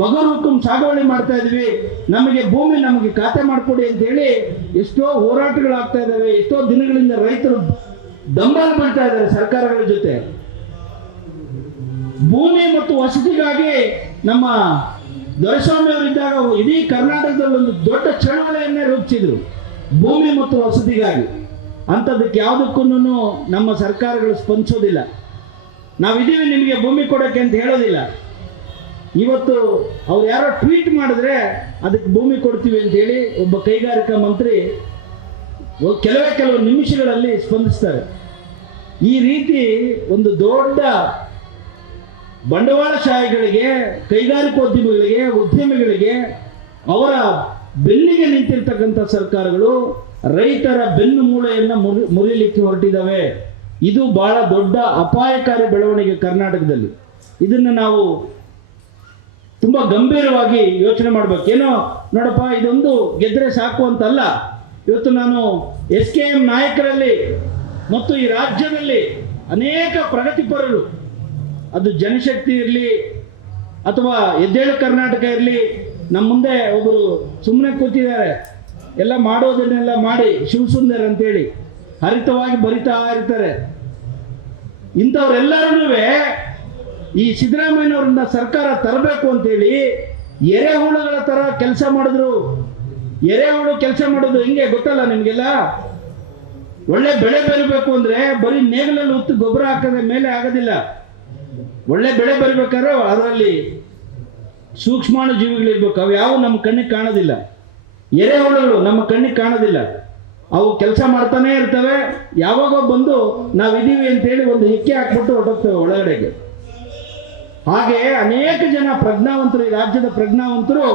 ಬಗರ್ ಹುಕುಂ ಸಾಗುವಳಿ ಮಾಡ್ತಾ ಇದ್ವಿ, ನಮಗೆ ಖಾತೆ ಮಾಡಿಕೊಡಿ ಅಂತ ಹೇಳಿ ಎಷ್ಟೋ ಹೋರಾಟಗಳಾಗ್ತಾ ಇದ್ದಾವೆ. ಎಷ್ಟೋ ದಿನಗಳಿಂದ ರೈತರು ದಂಬಾಲ ಮಾಡ್ತಾ ಇದ್ದಾರೆ ಸರ್ಕಾರಗಳ ಜೊತೆ. ಭೂಮಿ ಮತ್ತು ವಸತಿಗಾಗಿ ನಮ್ಮ ದೊರೆಸ್ವಾಮಿ ಅವರಿದ್ದಾಗ ಇಡೀ ಕರ್ನಾಟಕದಲ್ಲಿ ಒಂದು ದೊಡ್ಡ ಚಳವಳಿಯನ್ನೇ ರೂಪಿಸಿದ್ರು, ಭೂಮಿ ಮತ್ತು ವಸತಿಗಾಗಿ. ಅಂಥದಕ್ಕೆ ಯಾವುದಕ್ಕೂ ನಮ್ಮ ಸರ್ಕಾರಗಳು ಸ್ಪಂದಿಸೋದಿಲ್ಲ. ನಾವಿದ್ದೀವಿ ನಿಮಗೆ ಭೂಮಿ ಕೊಡೋಕ್ಕೆ ಅಂತ ಹೇಳೋದಿಲ್ಲ. ಇವತ್ತು ಅವ್ರು ಯಾರೋ ಟ್ವೀಟ್ ಮಾಡಿದ್ರೆ ಅದಕ್ಕೆ ಭೂಮಿ ಕೊಡ್ತೀವಿ ಅಂತೇಳಿ ಒಬ್ಬ ಕೈಗಾರಿಕಾ ಮಂತ್ರಿ ಕೆಲವು ನಿಮಿಷಗಳಲ್ಲಿ ಸ್ಪಂದಿಸ್ತಾರೆ. ಈ ರೀತಿ ಒಂದು ದೊಡ್ಡ ಬಂಡವಾಳಶಾಹಿಗಳಿಗೆ, ಕೈಗಾರಿಕೋದ್ಯಮಿಗಳಿಗೆ, ಉದ್ಯಮಿಗಳಿಗೆ ಅವರ ಬೆನ್ನಿಗೆ ನಿಂತಿರ್ತಕ್ಕಂಥ ಸರ್ಕಾರಗಳು ರೈತರ ಬೆನ್ನು ಮೂಳೆಯನ್ನು ಮುರಿಯಲಿಕ್ಕೆ ಹೊರಟಿದ್ದಾವೆ. ಇದು ಬಹಳ ದೊಡ್ಡ ಅಪಾಯಕಾರಿ ಬೆಳವಣಿಗೆ ಕರ್ನಾಟಕದಲ್ಲಿ. ಇದನ್ನು ನಾವು ತುಂಬ ಗಂಭೀರವಾಗಿ ಯೋಚನೆ ಮಾಡಬೇಕು. ಏನೋ ನೋಡಪ್ಪ ಇದೊಂದು ಗೆದ್ರೆ ಸಾಕು ಅಂತಲ್ಲ. ಇವತ್ತು ನಾನು SKM ನಾಯಕರಲ್ಲಿ ಮತ್ತು ಈ ರಾಜ್ಯದಲ್ಲಿ ಅನೇಕ ಪ್ರಗತಿಪರರು, ಅದು ಜನಶಕ್ತಿ ಇರಲಿ ಅಥವಾ ಎದ್ದೇಳು ಕರ್ನಾಟಕ ಇರಲಿ, ನಮ್ಮ ಮುಂದೆ ಒಬ್ಬರು ಸುಮ್ಮನೆ ಕೂತಿದ್ದಾರೆ, ಎಲ್ಲ ಮಾಡೋದನ್ನೆಲ್ಲ ಮಾಡಿ ಶಿವಸುಂದರ್ ಅಂತೇಳಿ ಹರಿತವಾಗಿ ಬರಿತಾ ಇರ್ತಾರೆ. ಇಂಥವ್ರೆಲ್ಲರೂ ಈ ಸಿದ್ದರಾಮಯ್ಯನವರನ್ನ ಸರ್ಕಾರ ತರಬೇಕು ಅಂತೇಳಿ ಎರೆಹುಳುಗಳ ಥರ ಕೆಲಸ ಮಾಡಿದ್ರು. ಎರೆಹುಳು ಕೆಲಸ ಮಾಡೋದು ಹೆಂಗೆ ಗೊತ್ತಲ್ಲ ನಿಮಗೆಲ್ಲ? ಒಳ್ಳೆ ಬೆಳೆ ಬರಬೇಕು ಅಂದರೆ ಬರೀ ನೇಗಿಲಲ್ಲಿ ಉತ್ತು ಗೊಬ್ಬರ ಹಾಕಿದ್ರೆ ಮೇಲೆ ಆಗೋದಿಲ್ಲ. ಒಳ್ಳೆ ಬೆಳೆ ಬರಬೇಕಾದ್ರೆ ಅದರಲ್ಲಿ ಸೂಕ್ಷ್ಮಾಣು ಜೀವಿಗಳಿರ್ಬೇಕು. ಅವು ಯಾವ ನಮ್ಮ ಕಣ್ಣಿಗೆ ಕಾಣೋದಿಲ್ಲ. ಎರೆಹುಳುಗಳು ನಮ್ಮ ಕಣ್ಣಿಗೆ ಕಾಣೋದಿಲ್ಲ, ಅವು ಕೆಲಸ ಮಾಡ್ತಾನೆ ಇರ್ತವೆ. ಯಾವಾಗ ಬಂದು ನಾವಿದ್ದೀವಿ ಅಂತೇಳಿ ಒಂದು ಹಿಕ್ಕೆ ಹಾಕ್ಬಿಟ್ಟು ಹೊರಟೋಗ್ತವೆ ಒಳಗಡೆಗೆ. ಹಾಗೆ ಅನೇಕ ಜನ ಪ್ರಜ್ಞಾವಂತರು, ಈ ರಾಜ್ಯದ ಪ್ರಜ್ಞಾವಂತರು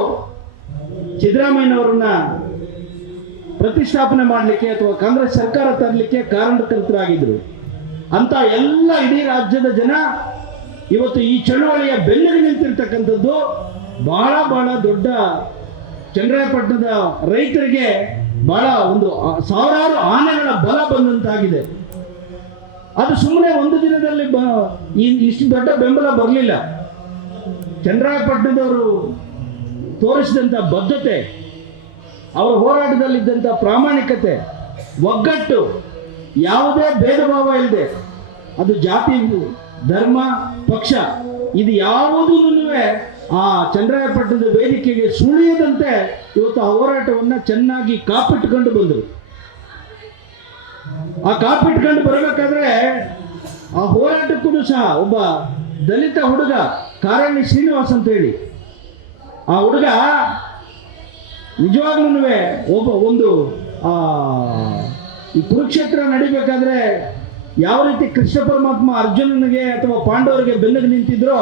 ಸಿದ್ದರಾಮಯ್ಯನವರನ್ನ ಪ್ರತಿಷ್ಠಾಪನೆ ಮಾಡಲಿಕ್ಕೆ ಅಥವಾ ಕಾಂಗ್ರೆಸ್ ಸರ್ಕಾರ ತರಲಿಕ್ಕೆ ಕಾರಣಕರ್ತರಾಗಿದ್ರು. ಅಂತ ಎಲ್ಲ ಇಡೀ ರಾಜ್ಯದ ಜನ ಇವತ್ತು ಈ ಚಳುವಳಿಯ ಬೆನ್ನಿಗೆ ನಿಂತಿರ್ತಕ್ಕಂಥದ್ದು ಬಹಳ ದೊಡ್ಡ ಚನ್ನರಾಯಪಟ್ಟಣದ ರೈತರಿಗೆ ಬಹಳ ಒಂದು ಸಾವಿರಾರು ಆನೆಗಳ ಬಲ ಬಂದಂತಾಗಿದೆ. ಅದು ಸುಮ್ಮನೆ ಒಂದು ದಿನದಲ್ಲಿ ಇಷ್ಟು ದೊಡ್ಡ ಬೆಂಬಲ ಬರಲಿಲ್ಲ. ಚನ್ನರಾಯಪಟ್ಟಣದವರು ತೋರಿಸಿದಂಥ ಬದ್ಧತೆ, ಅವರ ಹೋರಾಟದಲ್ಲಿದ್ದಂಥ ಪ್ರಾಮಾಣಿಕತೆ, ಒಗ್ಗಟ್ಟು, ಯಾವುದೇ ಭೇದ ಭಾವ ಇಲ್ಲದೆ, ಅದು ಜಾತಿ, ಧರ್ಮ, ಪಕ್ಷ ಇದು ಯಾವುದೂ ಆ ಚನ್ನರಾಯಪಟ್ಟಣದ ವೇದಿಕೆಗೆ ಸುಳಿಯದಂತೆ ಇವತ್ತು ಆ ಹೋರಾಟವನ್ನು ಚೆನ್ನಾಗಿ ಕಾಪಿಟ್ಕೊಂಡು ಬಂದರು. ಆ ಕಾಪಿಟ್ಕೊಂಡು ಬರಬೇಕಾದ್ರೆ ಆ ಹೋರಾಟಕ್ಕೂ ಸಹ ಒಬ್ಬ ದಲಿತ ಹುಡುಗ ಕಾರಣಿ ಶ್ರೀನಿವಾಸ್ ಅಂತ ಹೇಳಿ, ಆ ಹುಡುಗ ನಿಜವಾಗ್ಲೂ ಒಂದು ಈ ಕುರುಕ್ಷೇತ್ರ ನಡಿಬೇಕಾದ್ರೆ ಯಾವ ರೀತಿ ಕೃಷ್ಣ ಪರಮಾತ್ಮ ಅರ್ಜುನನಿಗೆ ಅಥವಾ ಪಾಂಡವರಿಗೆ ಬೆನ್ನಿಗೆ ನಿಂತಿದ್ರೋ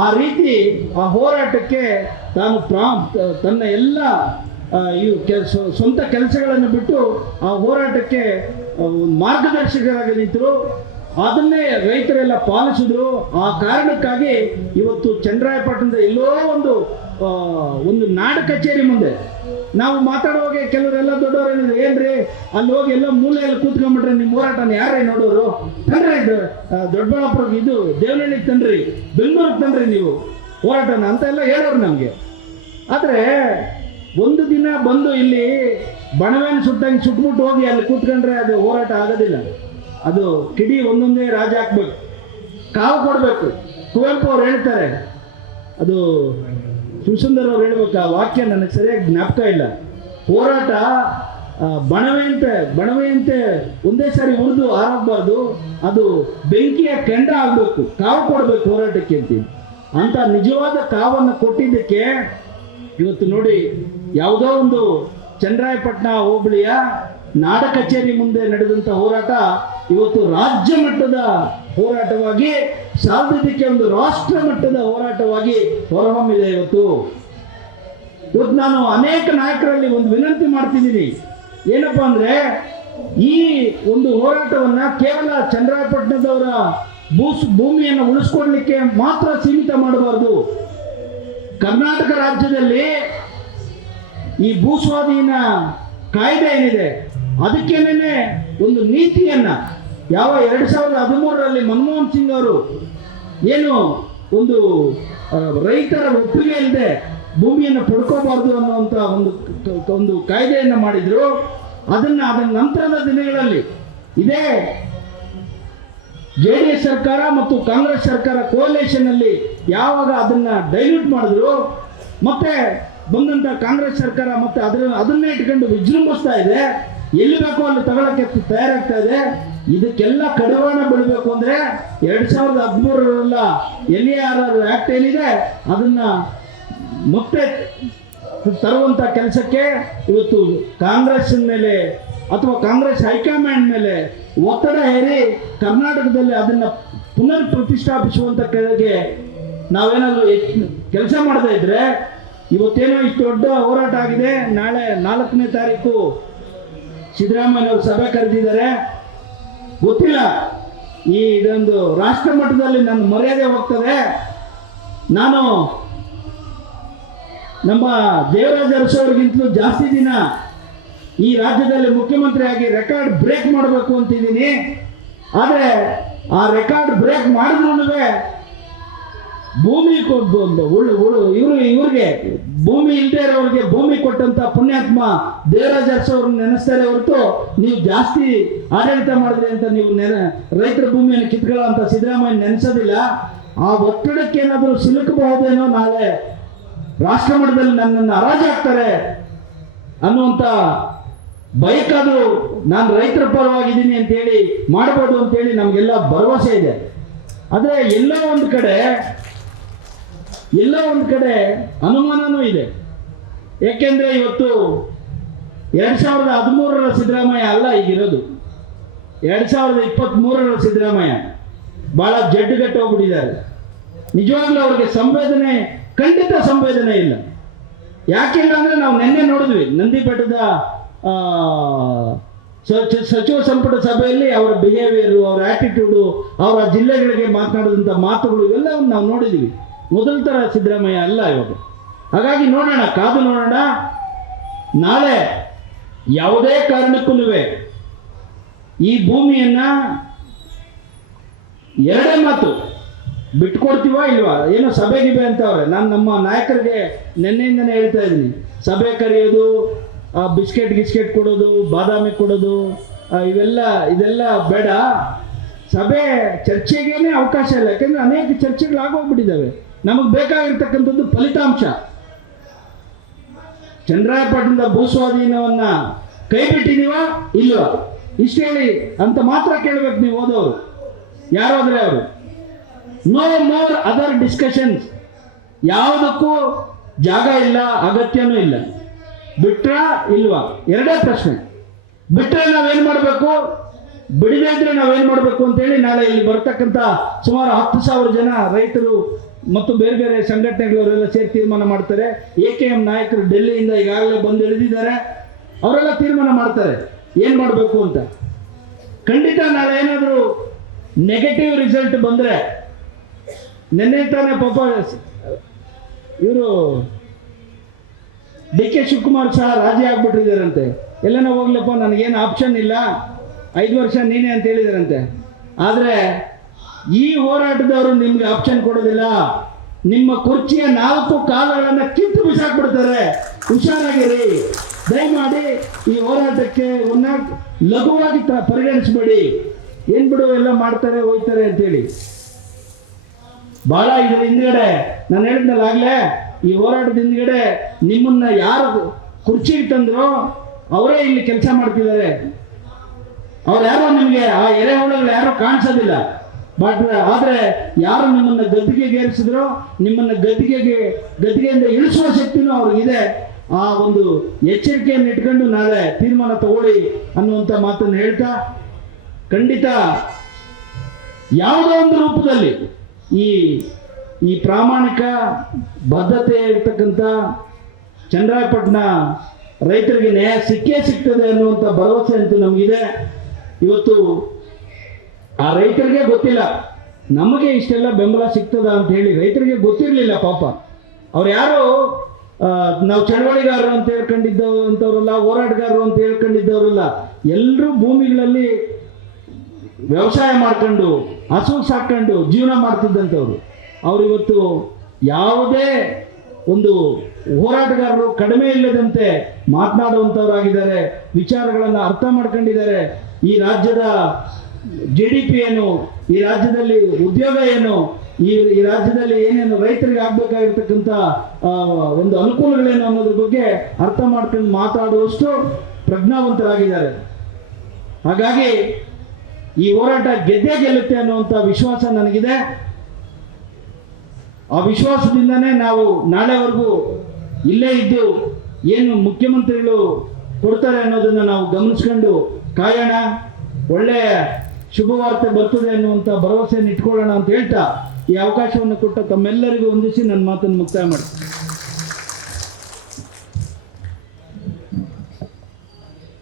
ಆ ರೀತಿ ಆ ಹೋರಾಟಕ್ಕೆ ತಾನು ತನ್ನ ಎಲ್ಲ ಸ್ವಂತ ಕೆಲಸಗಳನ್ನು ಬಿಟ್ಟು ಆ ಹೋರಾಟಕ್ಕೆ ಮಾರ್ಗದರ್ಶಕರಾಗಿ ನಿಂತರು. ಅದನ್ನೇ ರೈತರೆಲ್ಲ ಪಾಲಿಸಿದ್ರು. ಆ ಕಾರಣಕ್ಕಾಗಿ ಇವತ್ತು ಚನ್ನರಾಯಪಟ್ಟಣದ ಎಲ್ಲೋ ಒಂದು ನಾಡ ಕಚೇರಿ ಮುಂದೆ ನಾವು ಮಾತಾಡುವಾಗ ಕೆಲವರೆಲ್ಲ ದೊಡ್ಡವರು ಏನ್ರಿ ಅಲ್ಲಿ ಹೋಗಿ ಎಲ್ಲ ಮೂಲೆಯಲ್ಲಿ ಕೂತ್ಕೊಂಡ್ಬಿಟ್ರೆ ನಿಮ್ಮ ಹೋರಾಟನ ಯಾರೇ ನೋಡೋರು, ತಂಡ್ರಿ ದೊಡ್ಡಬಳ್ಳಾಪುರ ಇದು ದೇವನಹಳ್ಳಿಗೆ ತನ್ರಿ, ಬೆಂಗಳೂರಿಗೆ ತನ್ರಿ ನೀವು ಹೋರಾಟನ ಅಂತ ಎಲ್ಲ ಹೇಳೋರು ನಮಗೆ. ಆದರೆ ಒಂದು ದಿನ ಬಂದು ಇಲ್ಲಿ ಬಣವೇನು ಸುಟ್ಟಂಗೆ ಸುಟ್ಬಿಟ್ಟು ಹೋಗಿ ಅಲ್ಲಿ ಕೂತ್ಕೊಂಡ್ರೆ ಅದು ಹೋರಾಟ ಆಗೋದಿಲ್ಲ. ಅದು ಕಿಡಿ ಒಂದೊಂದೇ ರಾಜ ಹಾಕ್ಬೇಕು, ಕಾವು ಕೊಡಬೇಕು. ಕುವೆಂಪು ಅವ್ರು ಹೇಳ್ತಾರೆ, ಅದು ಶಿವಸುಂದರ್ ಅವ್ರು ಹೇಳ್ಬೇಕು, ಆ ವಾಕ್ಯ ನನಗೆ ಸರಿಯಾಗಿ ಜ್ಞಾಪಕ ಇಲ್ಲ. ಹೋರಾಟ ಬಣವೆಯಂತೆ ಒಂದೇ ಸಾರಿ ಉರಿದು ಆರಾಗಬಾರ್ದು, ಅದು ಬೆಂಕಿಯ ಕೆಂಡ ಆಗಬೇಕು, ಕಾವು ಕೊಡಬೇಕು ಹೋರಾಟಕ್ಕೆ ಅಂತೀನಿ. ಅಂತ ನಿಜವಾದ ಕಾವನ್ನು ಕೊಟ್ಟಿದ್ದಕ್ಕೆ ಇವತ್ತು ನೋಡಿ ಯಾವುದೋ ಒಂದು ಚನ್ನರಾಯಪಟ್ಟಣ ಹೋಬಳಿಯ ನಾಡ ಕಚೇರಿ ಮುಂದೆ ನಡೆದಂಥ ಹೋರಾಟ ಇವತ್ತು ರಾಜ್ಯ ಮಟ್ಟದ ಹೋರಾಟವಾಗಿ ಸಾಧಿಸಲಿಕ್ಕೆ ಒಂದು ರಾಷ್ಟ್ರ ಮಟ್ಟದ ಹೋರಾಟವಾಗಿ ಹೊರಹೊಮ್ಮಿದೆ. ಇವತ್ತು ನಾನು ಅನೇಕ ನಾಯಕರಲ್ಲಿ ಒಂದು ವಿನಂತಿ ಮಾಡ್ತಿದ್ದೀನಿ, ಏನಪ್ಪಾ ಅಂದ್ರೆ ಈ ಒಂದು ಹೋರಾಟವನ್ನ ಕೇವಲ ಚನ್ನರಾಯಪಟ್ಟಣದವರ ಭೂಮಿಯನ್ನು ಉಳಿಸ್ಕೊಡ್ಲಿಕ್ಕೆ ಮಾತ್ರ ಸೀಮಿತ ಮಾಡಬಾರ್ದು. ಕರ್ನಾಟಕ ರಾಜ್ಯದಲ್ಲಿ ಈ ಭೂಸ್ವಾಧೀನ ಕಾಯ್ದೆ ಏನಿದೆ ಅದಕ್ಕೇನೆ ಒಂದು ನೀತಿಯನ್ನ ಯಾವ 2013ರಲ್ಲಿ ಮನಮೋಹನ್ ಸಿಂಗ್ ಅವರು ಏನು ಒಂದು ರೈತರ ಒಪ್ಪಿಗೆ ಇಲ್ಲದೆ ಭೂಮಿಯನ್ನು ಪಡ್ಕೋಬಾರ್ದು ಅನ್ನುವಂಥ ಒಂದು ಕಾಯ್ದೆಯನ್ನು ಮಾಡಿದ್ರು. ಅದರ ನಂತರದ ದಿನಗಳಲ್ಲಿ ಇದೇ JDS ಸರ್ಕಾರ ಮತ್ತು ಕಾಂಗ್ರೆಸ್ ಸರ್ಕಾರ ಕೋಲಿಷನ್ ಅಲ್ಲಿ ಯಾವಾಗ ಅದನ್ನ ಡೈಲ್ಯೂಟ್ ಮಾಡಿದ್ರು, ಮತ್ತೆ ಬಂದಂತ ಕಾಂಗ್ರೆಸ್ ಸರ್ಕಾರ ಮತ್ತೆ ಅದನ್ನೇ ಇಟ್ಕೊಂಡು ವಿಜೃಂಭಿಸ್ತಾ ಇದೆ, ಎಲ್ಲಿ ಬೇಕೋ ಅಲ್ಲಿ ತಗೊಳಕ್ಕೆ ತಯಾರಾಗ್ತಾ ಇದೆ. ಇದಕ್ಕೆಲ್ಲ ಕಡಿವಾಣ ಬೀಳಬೇಕು ಅಂದ್ರೆ 2013 LAR ಆಕ್ಟ್ ಏನಿದೆ ಅದನ್ನ ಮತ್ತೆ ತರುವಂತ ಕೆಲಸಕ್ಕೆ ಇವತ್ತು ಕಾಂಗ್ರೆಸ್ ಮೇಲೆ ಅಥವಾ ಕಾಂಗ್ರೆಸ್ ಹೈಕಮಾಂಡ್ ಮೇಲೆ ಒತ್ತಡ ಹೇರಿ ಕರ್ನಾಟಕದಲ್ಲಿ ಅದನ್ನ ಪುನರ್ ಪ್ರತಿಷ್ಠಾಪಿಸುವಂತ ಕೆಳಗೆ ನಾವೇನಾದ್ರೂ ಕೆಲಸ ಮಾಡದೇ ಇದ್ರೆ ಇವತ್ತೇನೋ ಇಷ್ಟು ದೊಡ್ಡ ಹೋರಾಟ ಆಗಿದೆ. ನಾಳೆ 4ನೇ ತಾರೀಕು ಸಿದ್ದರಾಮಯ್ಯನವರು ಸಭೆ ಕರೆದಿದ್ದಾರೆ. ಗೊತ್ತಿಲ್ಲ, ಇದೊಂದು ರಾಷ್ಟ್ರ ಮಟ್ಟದಲ್ಲಿ ನನ್ನ ಮರ್ಯಾದೆ ಹೋಗ್ತದೆ. ನಾನು ನಮ್ಮ ದೇವರಾಜ ಅರಸು ಅವರಿಗಿಂತಲೂ ಜಾಸ್ತಿ ದಿನ ಈ ರಾಜ್ಯದಲ್ಲಿ ಮುಖ್ಯಮಂತ್ರಿಯಾಗಿ ರೆಕಾರ್ಡ್ ಬ್ರೇಕ್ ಮಾಡಬೇಕು ಅಂತಿದ್ದೀನಿ. ಆದರೆ ಆ ರೆಕಾರ್ಡ್ ಬ್ರೇಕ್ ಮಾಡಿದ್ರು ಭೂಮಿ ಇವ್ರಿಗೆ ಭೂಮಿ ಇಲ್ಲದೆ ಇರೋರಿಗೆ ಭೂಮಿ ಕೊಟ್ಟಂತ ಪುಣ್ಯಾತ್ಮ ದೇವರಾಜ ಅರಸು ಅವ್ರನ್ನ ನೆನೆಸ್ತಾರೆ ಹೊರತು ನೀವು ಜಾಸ್ತಿ ಆಡಳಿತ ಮಾಡಿದ್ರಿ ಅಂತ ನೀವು ರೈತರ ಭೂಮಿಯನ್ನು ಕಿತ್ಕೊಳ್ಳೋ ಅಂತ ಸಿದ್ದರಾಮಯ್ಯ ನೆನೆಸೋದಿಲ್ಲ. ಆ ಒತ್ತಡಕ್ಕೆ ಏನಾದರೂ ಸಿಲುಕಬಹುದೇನೋ, ನಾಳೆ ರಾಷ್ಟ್ರ ಮಟ್ಟದಲ್ಲಿ ನನ್ನನ್ನು ಹರಾಜಾಗ್ತಾರೆ ಅನ್ನುವಂಥ ಬೈಕಾದ್ರೂ ನಾನು ರೈತರ ಪರವಾಗಿದ್ದೀನಿ ಅಂತೇಳಿ ಮಾಡಬಹುದು ಅಂತೇಳಿ ನಮಗೆಲ್ಲ ಭರವಸೆ ಇದೆ. ಆದರೆ ಎಲ್ಲೋ ಒಂದು ಕಡೆ ಅನುಮಾನನೂ ಇದೆ. ಯಾಕೆಂದ್ರೆ ಇವತ್ತು 2013 ಸಿದ್ದರಾಮಯ್ಯ ಅಲ್ಲ ಈಗಿರೋದು, 2023 ಸಿದ್ದರಾಮಯ್ಯ ಬಹಳ ಜಡ್ಡುಗಟ್ಟು ಹೋಗ್ಬಿಟ್ಟಿದ್ದಾರೆ. ನಿಜವಾಗ್ಲೂ ಅವ್ರಿಗೆ ಖಂಡಿತ ಸಂವೇದನೆ ಇಲ್ಲ. ಯಾಕೆಲ್ಲ ಅಂದ್ರೆ ನಾವು ನಿನ್ನೆ ನೋಡಿದ್ವಿ ನಂದಿ ಬೆಟ್ಟದ ಸಚಿವ ಸಂಪುಟ ಸಭೆಯಲ್ಲಿ ಅವರ ಬಿಹೇವಿಯರು, ಅವರ ಆಟಿಟ್ಯೂಡು, ಅವರ ಜಿಲ್ಲೆಗಳಿಗೆ ಮಾತನಾಡಿದಂಥ ಮಾತುಗಳು ಇವೆಲ್ಲವನ್ನು ನಾವು ನೋಡಿದ್ವಿ. ಮೊದಲ ಥರ ಸಿದ್ದರಾಮಯ್ಯ ಅಲ್ಲ ಇವಾಗ. ಹಾಗಾಗಿ ನೋಡೋಣ, ಕಾದು ನೋಡೋಣ. ನಾಳೆ ಯಾವುದೇ ಕಾರಣಕ್ಕೂ ಈ ಭೂಮಿಯನ್ನ ಎರಡೇ ಮಾತು ಬಿಟ್ಕೊಡ್ತೀವಾ ಇಲ್ವಾ, ಏನೋ ಸಭೆ ಗಿಬೆ ಅಂತವ್ರೆ. ನಾನು ನಮ್ಮ ನಾಯಕರಿಗೆ ನಿನ್ನೆಯಿಂದನೇ ಹೇಳ್ತಾ ಇದ್ದೀನಿ, ಸಭೆ ಕರೆಯೋದು, ಬಿಸ್ಕೆಟ್ ಕೊಡೋದು, ಬಾದಾಮಿ ಕೊಡೋದು, ಇದೆಲ್ಲ ಬೇಡ. ಸಭೆ ಚರ್ಚೆಗೇನೆ ಅವಕಾಶ ಇಲ್ಲ. ಯಾಕೆಂದ್ರೆ ಅನೇಕ ಚರ್ಚೆಗಳು ಆಗೋಗ್ಬಿಟ್ಟಿದ್ದಾವೆ. ನಮಗೆ ಬೇಕಾಗಿರ್ತಕ್ಕಂಥದ್ದು ಫಲಿತಾಂಶ. ಚನ್ನರಾಯಪಟ್ಟಣದ ಭೂಸ್ವಾಧೀನವನ್ನ ಕೈ ಬಿಟ್ಟಿದೀವ ಇಲ್ವಾ ಇಷ್ಟು ಹೇಳಿ ಅಂತ ಮಾತ್ರ ಕೇಳಬೇಕು ನೀವು ಓದೋರು ಯಾರಾದ್ರೆ ಅವರು. ನೋ ಮೋರ್ ಅದರ್ ಡಿಸ್ಕಷನ್ಸ್, ಯಾವುದಕ್ಕೂ ಜಾಗ ಇಲ್ಲ, ಅಗತ್ಯನೂ ಇಲ್ಲ. ಬಿಟ್ರ ಇಲ್ವಾ ಎರಡೇ ಪ್ರಶ್ನೆ. ಬಿಟ್ರೆ ನಾವೇನ್ ಮಾಡಬೇಕು, ಬಿಡದೇ ಇದ್ರೆ ನಾವೇನ್ ಮಾಡಬೇಕು ಅಂತೇಳಿ ನಾಳೆ ಇಲ್ಲಿ ಬರ್ತಕ್ಕಂಥ ಸುಮಾರು 10,000 ಜನ ರೈತರು ಮತ್ತು ಬೇರೆ ಬೇರೆ ಸಂಘಟನೆಗಳವರೆಲ್ಲ ಸೇರಿ ತೀರ್ಮಾನ ಮಾಡ್ತಾರೆ. AKM ನಾಯಕರು ಡೆಲ್ಲಿಯಿಂದ ಈಗಾಗಲೇ ಬಂದು ಇಳಿದಿದ್ದಾರೆ, ಅವರೆಲ್ಲ ತೀರ್ಮಾನ ಮಾಡ್ತಾರೆ ಏನ್ ಮಾಡಬೇಕು ಅಂತ. ಖಂಡಿತ ನಾಳೆ ಏನಾದರೂ ನೆಗೆಟಿವ್ ರಿಸಲ್ಟ್ ಬಂದ್ರೆ, ನಿನ್ನೆ ತಾನೇ ಪಾಪ ಇವರು DK ಶಿವಕುಮಾರ್ ಸಹ ರಾಜಿ ಆಗ್ಬಿಟ್ಟಿದ್ದಾರಂತೆ. ಎಲ್ಲನ ಹೋಗ್ಲಪ್ಪ ನನಗೇನು ಆಪ್ಷನ್ ಇಲ್ಲ, 5 ವರ್ಷ ನೀನೇ ಅಂತ ಹೇಳಿದಾರಂತೆ. ಆದರೆ ಈ ಹೋರಾಟದವರು ನಿಮ್ಗೆ ಆಪ್ಷನ್ ಕೊಡೋದಿಲ್ಲ, ನಿಮ್ಮ ಕುರ್ಚಿಯ 4 ಕಾಲಗಳನ್ನು ಕಿತ್ತು ಬಿಸಾಕ್ಬಿಡ್ತಾರೆ. ಹುಷಾರಾಗಿರಿ, ದಯಮಾಡಿ ಈ ಹೋರಾಟಕ್ಕೆ ಲಘುವಾಗಿ ಪರಿಗಣಿಸಬೇಡಿ. ಏನ್ ಬಿಡು ಎಲ್ಲ ಮಾಡ್ತಾರೆ ಹೋಯ್ತಾರೆ ಅಂತೇಳಿ. ಬಹಳ ಇದ್ರ ಹಿಂದ್ಗಡೆ ನಾನು ಹೇಳಿದ್ನಲ್ಲ ಆಗ್ಲೇ, ಈ ಹೋರಾಟದ ಹಿಂದ್ಗಡೆ ನಿಮ್ಮನ್ನ ಯಾರು ಕುರ್ಚಿಗೆ ತಂದ್ರು ಅವರೇ ಇಲ್ಲಿ ಕೆಲಸ ಮಾಡ್ತಿದ್ದಾರೆ. ಅವ್ರು ಯಾರೋ ನಿಮಗೆ ಆ ಎರೆಹುಳುಗಳು ಯಾರೋ ಕಾಣಿಸೋದಿಲ್ಲ, ಬಟ್ ಆದ್ರೆ ಯಾರು ನಿಮ್ಮನ್ನ ಗದ್ದಿಗೆಗೇರಿಸಿದ್ರು, ನಿಮ್ಮನ್ನ ಗದ್ದಿಗೆಯಿಂದ ಇಳಿಸುವ ಶಕ್ತಿನೂ ಅವ್ರಿಗಿದೆ. ಆ ಒಂದು ಎಚ್ಚರಿಕೆಯನ್ನು ಇಟ್ಕೊಂಡು ನಾಳೆ ತೀರ್ಮಾನ ತಗೊಳ್ಳಿ ಅನ್ನುವಂಥ ಮಾತನ್ನು ಹೇಳ್ತಾ, ಖಂಡಿತ ಯಾವುದೋ ಒಂದು ರೂಪದಲ್ಲಿ ಈ ಪ್ರಾಮಾಣಿಕ ಬದ್ಧತೆ ಇರ್ತಕ್ಕಂಥ ಚನ್ನರಾಯಪಟ್ಟಣ ರೈತರಿಗೆ ನ್ಯಾಯ ಸಿಕ್ಕೇ ಸಿಗ್ತದೆ ಅನ್ನುವಂಥ ಭರವಸೆ ಅಂತೂ ನಮಗಿದೆ. ಇವತ್ತು ಆ ರೈತರಿಗೆ ಗೊತ್ತಿಲ್ಲ ನಮಗೆ ಇಷ್ಟೆಲ್ಲ ಬೆಂಬಲ ಸಿಗ್ತದ ಅಂತ ಹೇಳಿ, ರೈತರಿಗೆ ಗೊತ್ತಿರಲಿಲ್ಲ ಪಾಪ. ಅವ್ರು ಯಾರು ನಾವು ಚಳವಳಿಗಾರರು ಅಂತ ಹೇಳ್ಕೊಂಡಿದ್ದವಂಥವ್ರಲ್ಲ, ಹೋರಾಟಗಾರರು ಅಂತ ಹೇಳ್ಕೊಂಡಿದ್ದವರಲ್ಲ, ಎಲ್ಲರೂ ಭೂಮಿಗಳಲ್ಲಿ ವ್ಯವಸಾಯ ಮಾಡ್ಕೊಂಡು ಹಸು ಸಾಕೊಂಡು ಜೀವನ ಮಾಡ್ತಿದ್ದಂಥವ್ರು. ಅವ್ರು ಇವತ್ತು ಯಾವುದೇ ಒಂದು ಹೋರಾಟಗಾರರು ಕಡಿಮೆ ಇಲ್ಲದಂತೆ ಮಾತನಾಡುವಂಥವ್ರಾಗಿದ್ದಾರೆ, ವಿಚಾರಗಳನ್ನು ಅರ್ಥ ಮಾಡ್ಕೊಂಡಿದ್ದಾರೆ. ಈ ರಾಜ್ಯದ GDP ಏನು, ಈ ರಾಜ್ಯದಲ್ಲಿ ಉದ್ಯೋಗ ಏನು, ಈ ರಾಜ್ಯದಲ್ಲಿ ಏನೇನು ರೈತರಿಗೆ ಆಗ್ಬೇಕಾಗಿರ್ತಕ್ಕಂಥ ಒಂದು ಅನುಕೂಲಗಳೇನು ಅನ್ನೋದ್ರ ಬಗ್ಗೆ ಅರ್ಥ ಮಾಡ್ಕೊಂಡು ಮಾತಾಡುವಷ್ಟು ಪ್ರಜ್ಞಾವಂತರಾಗಿದ್ದಾರೆ. ಹಾಗಾಗಿ ಈ ಹೋರಾಟ ಗೆದ್ದೇ ಗೆಲ್ಲುತ್ತೆ ಅನ್ನುವಂಥ ವಿಶ್ವಾಸ ನನಗಿದೆ. ಆ ವಿಶ್ವಾಸದಿಂದನೇ ನಾವು ನಾಳೆವರೆಗೂ ಇಲ್ಲೇ ಇದ್ದು ಏನು ಮುಖ್ಯಮಂತ್ರಿಗಳು ಕೊಡ್ತಾರೆ ಅನ್ನೋದನ್ನು ನಾವು ಗಮನಿಸ್ಕೊಂಡು ಕಾಯೋಣ. ಒಳ್ಳೆಯ ಶುಭವಾರ್ತೆ ಬರ್ತದೆ ಅನ್ನುವಂಥ ಭರವಸೆಯನ್ನು ಇಟ್ಕೊಳ್ಳೋಣ ಅಂತ ಹೇಳ್ತಾ ಈ ಅವಕಾಶವನ್ನು ಕೊಟ್ಟ ತಮ್ಮೆಲ್ಲರಿಗೂ ವಂದಿಸಿ ನನ್ನ ಮಾತನ್ನು ಮುಕ್ತಾಯ ಮಾಡ್ತೀನಿ.